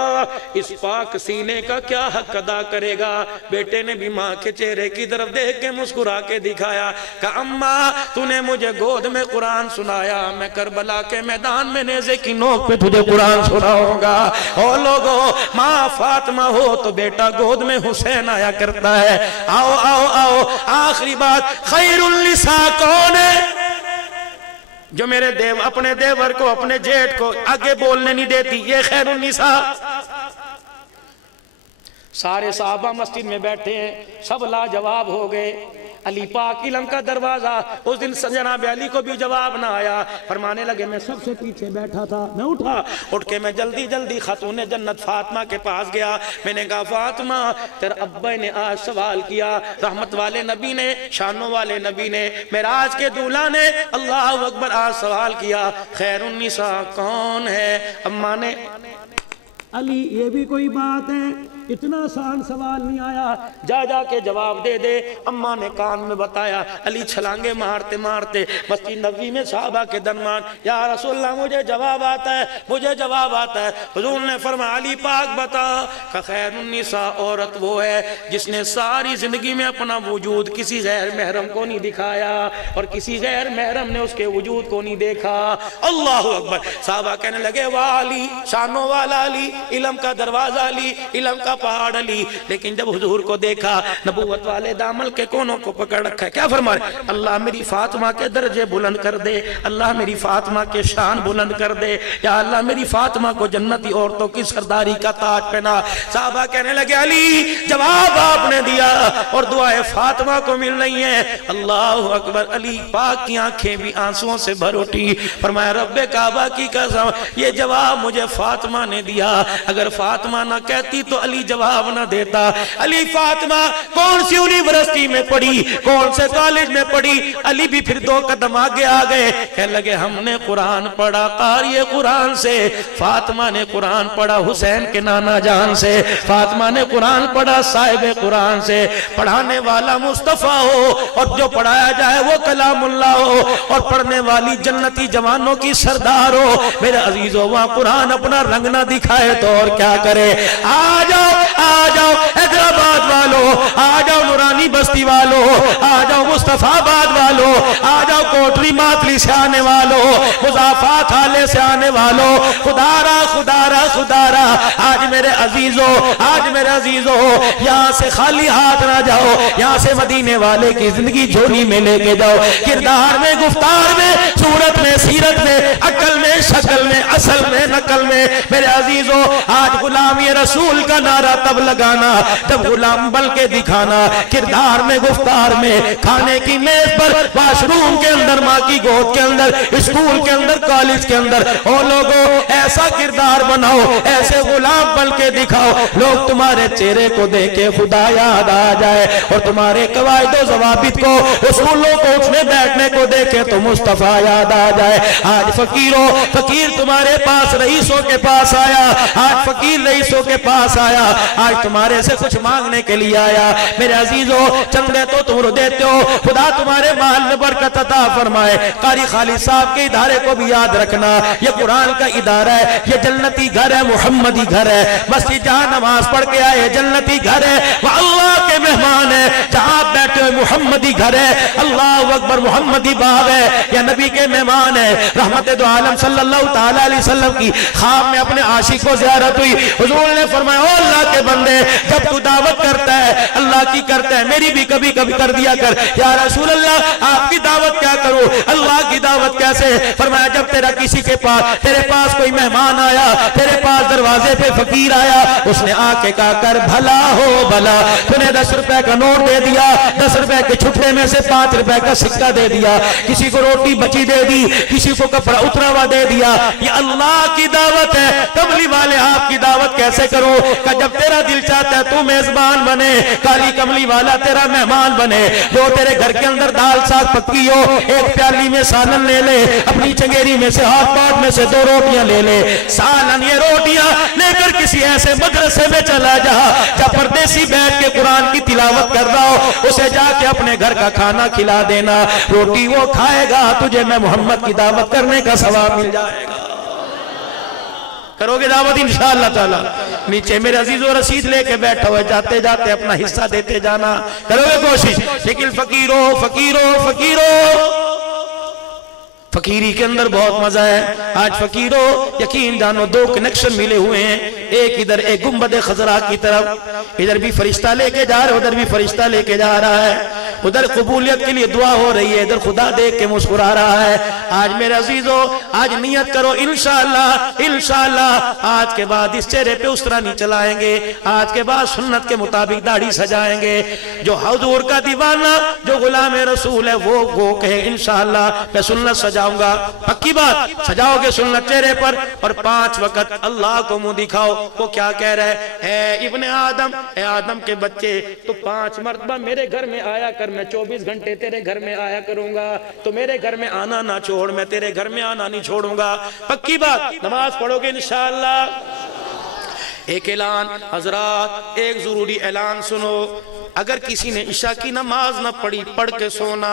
اس پاک سینے کا کیا حق ادا کرے گا؟ بیٹے نے بھی ماں کے چہرے کی طرف دیکھ کے مسکرا کے دکھایا, کہا اماں تو نے مجھے گود میں قرآن سنایا, میں کربلا کے میدان میں نیزے کی نوک پہ تجھے قرآن سناؤں گا. اور لوگوں ماں فاطمہ ہو تو بیٹا گود میں حسین آیا کرتا ہے. آؤ آؤ آؤ, آخری بات, خیر النساء کون ہے جو میرے اپنے دیور کو, اپنے جیٹ کو آگے بولنے نہیں دیتی؟ یہ خیر النساء. سارے صحابہ مسجد میں بیٹھے ہیں, سب لاجواب ہو گئے. علی پاک علم کا دروازہ, اس دن جناب علی کو بھی جواب نہ آیا, فرمانے لگے میں سب سے پیچھے بیٹھا تھا. میں اٹھ کے میں جلدی جلدی خاتون جنت فاطمہ کے پاس گیا. میں نے کہا فاطمہ تیرے ابا نے آج سوال کیا, رحمت والے نبی نے, شانوں والے نبی نے, معراج کے دولہا نے, اللہ اکبر, آج سوال کیا خیر النساء کون ہے؟ اماں نے, علی یہ بھی کوئی بات ہے؟ اتنا آسان سوال نہیں آیا، جا جا کے جواب دے دے۔ اماں نے کان میں بتایا، علی چھلانگے مارتے مارتے مسجد نبوی میں صحابہ کے درمیان، یا رسول اللہ مجھے جواب آتا ہے، مجھے جواب آتا ہے۔ حضور نے فرمایا علی پاک بتا کہ خیر النساء عورت وہ ہے جس نے ساری زندگی میں اپنا وجود کسی غیر محرم کو نہیں دکھایا اور کسی غیر محرم نے اس کے وجود کو نہیں دیکھا۔ اللہ اکبر۔ صحابہ کہنے لگے واہ علی، شانوں والا علی، علم کا دروازہ علی، علم کا پہاڑ علی۔ لیکن جب حضور کو دیکھا، نبوت والے دامن کے کونوں کو پکڑ رکھا ہے، کیا فرما رہے؟ اللہ میری فاطمہ کے درجے بلند کر دے، اللہ میری فاطمہ کے شان بلند کر دے، یا اللہ میری فاطمہ کو جنتی عورتوں کی سرداری کا تاج پہنا۔ صحابہ کہنے لگے علی جواب آپ نے دیا اور دعائیں فاطمہ کو مل رہی ہیں۔ اللہ اکبر۔ علی پاک کی آنکھیں بھی آنسوؤں سے بھر اٹھی۔ فرمایا رب کعبہ کی قسم یہ جواب مجھے فاطمہ نے دیا، اگر فاطمہ نہ کہتی تو علی جواب نہ دیتا۔ علی فاطمہ کون سی یونیورسٹی میں پڑھی، کون سے کالج میں پڑھی؟ علی بھی پھر 2 قدم آگے آ گئے، کہنے لگے ہم نے قرآن پڑھا قاری قرآن سے، فاطمہ نے قرآن پڑھا حسین کے نانا جان سے، فاطمہ نے قرآن پڑھا صاحب قرآن سے۔ پڑھانے والا مصطفیٰ ہو اور جو پڑھایا جائے وہ کلام اللہ ہو اور پڑھنے والی جنتی جوانوں کی سردار ہو۔ میرے عزیزو وہاں قرآن اپنا رنگ نہ دکھائے تو اور کیا کرے؟ آ جاؤ حیدرآباد والو، آ جاؤ نورانی بستی والو، آ جاؤ مصطفیٰ آباد والو، آ جاؤ کوٹری ماتلی سے آنے والو، مضافات حالے سے آنے والو، خدارا آج میرے عزیزو یہاں سے خالی ہاتھ نہ جاؤ، یہاں سے مدینے والے کی زندگی جھولی میں لے کے جاؤ، کردار میں، گفتار میں، صورت میں، سیرت میں، عقل میں، شکل میں، اصل میں، نقل میں۔ میرے عزیزو آج غلامی رسول کا نعرہ تب لگانا جب غلام بن کے دکھانا، کردار میں، گفتار میں، کھانے کی میز پر، واش روم کے اندر، ماں کی گود کے اندر، اسکول کے اندر، کالج کے اندر، او لوگوں ایسا کردار بناؤ، ایسے غلام بن کے دکھاؤ، لوگ تمہارے چہرے کو دیکھے خدا یاد آ جائے اور تمہارے قواعد و ضوابط کو، اصولوں کو، اٹھنے بیٹھنے کو دیکھے تو مصطفیٰ یاد آ جائے۔ آج فقیر تمہارے پاس رئیسوں کے پاس آیا، آج فقیر رئیسوں کے پاس آیا، آج تمہارے سے کچھ مانگنے کے لیے آیا۔ میرے عزیزو چندے تو تم دیتے ہو، خدا تمہارے مال میں برکت عطا فرمائے۔ قاری خالد صاحب کے ادارے کو بھی یاد رکھنا، یہ قرآن کا ادارہ ہے، یہ جنتی گھر ہے، محمدی گھر ہے۔ مسجد جہاں نماز پڑھ کے آئے جنتی گھر ہے، وہ اللہ کے مہمان ہے۔ جہاں بیٹھے ہوئے محمدی گھر ہے، اللہ اکبر، محمدی باغ ہے، یا نبی کے مہمان ہے۔ رحمت دو عالم صلی اللہ تعالیٰ علیہ وسلم کی خواب میں اپنے عاشق کو زیارت ہوئی، حضور نے فرمایا او اللہ کے بندے جب تو دعوت کرتا ہے اللہ کی کرتا ہے، میری بھی کبھی کبھی کر دیا کر۔ یا رسول اللہ آپ کی دعوت کیا کروں، اللہ کی دعوت کیسے؟ فرمایا جب تیرے پاس کوئی مہمان آیا، تیرے پاس دروازے پہ فقیر آیا، اس نے آ کے کہا کر بھلا ہو بھلا، تو نے 10 روپے کا نوٹ دے دیا، 10 روپے کے چھٹے میں سے 5 روپے کا سکہ دے دیا، کسی کو روٹی بچی دے دی، کسی کو کپڑا اترا ہوا دے دیا، یہ اللہ کی دعوت ہے۔ کملی والے آپ کی دعوت کیسے کرو؟ کہ جب تیرا دل چاہتا ہے تو میزبان بنے، کالی کملی والا تیرا مہمان بنے، جو تیرے گھر کے اندر دال ساگ پکی ہو، ایک پیالی میں سالن لے لے، اپنی چنگیری میں سے ہاتھ پاٹ میں سے 2 روٹیاں لے لے، سالن یہ روٹیاں لے کر کسی ایسے مدرسے میں چلا جا جہاں پردیسی بیٹھ کے قرآن کی تلاوت کر رہا ہو، اسے جا کے اپنے گھر کا کھانا کھلا دینا، روٹی وہ کھائے گا، تجھے میں محمد کی دعوت کرنے کا ثواب مل جائے گا۔ کرو گے دعوت انشاءاللہ تعالی؟ نیچے میرے عزیز و رسید لے کے بیٹھا ہوئے، جاتے جاتے اپنا حصہ دیتے جانا، کرو گے کوشش؟ لیکن فقیری کے اندر بہت مزہ ہے۔ آج فقیرو یقین جانو 2 کنیکشن ملے ہوئے ہیں، ایک ادھر ایک گنبد خضرا کی طرف، ادھر بھی فرشتہ لے کے جا رہا ہے، ادھر بھی فرشتہ لے کے جا رہا ہے، ادھر قبولیت کے لیے دعا ہو رہی ہے، ادھر خدا دیکھ کے مسکرا رہا ہے۔ آج میرے عزیزو آج نیت کرو انشاءاللہ آج کے بعد اس چہرے پہ اس طرح نہیں چلائیں گے، آج کے بعد سنت کے مطابق داڑھی سجائیں گے، جو حضور کا دیوانہ جو غلام رسول ہے وہ کہے انشاءاللہ میں سنت سجاؤں گا، پکی بات سجاؤ گے سنت چہرے پر، اور 5 وقت اللہ کو منہ دکھاؤ۔ وہ کیا کہہ رہا ہے؟ اے ابن آدم، اے آدم کے بچے، تو 5 مرتبہ میرے گھر میں آیا کر، میں 24 گھنٹے تیرے گھر میں آیا کروں گا، تو میرے گھر میں آنا نہ چھوڑ، میں تیرے گھر میں آنا نہیں چھوڑوں گا، پکی بات۔ نماز پڑھو گے انشاءاللہ؟ ایک اعلان حضرات، ایک ضروری اعلان سنو، اگر کسی نے عشاء کی نماز نہ پڑھی، پڑھ کے سونا،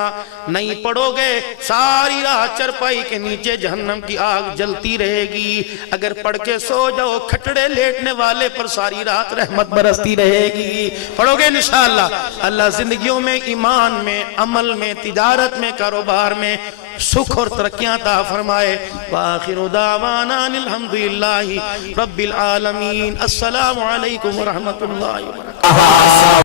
نہیں پڑھو گے ساری رات چرپائی کے نیچے جہنم کی آگ جلتی رہے گی، اگر پڑھ کے سو جاؤ کھٹڑے لیٹنے والے پر ساری رات رحمت برستی رہے گی۔ پڑھو گے انشاءاللہ، اللہ زندگیوں میں، ایمان میں، عمل میں، تجارت میں، کاروبار میں سکھ اور ترقیاں عطا فرمائے۔ وآخر دعوانا الحمدللہ رب العالمین۔ السلام علیکم ورحمۃ اللہ وبرکاتہ۔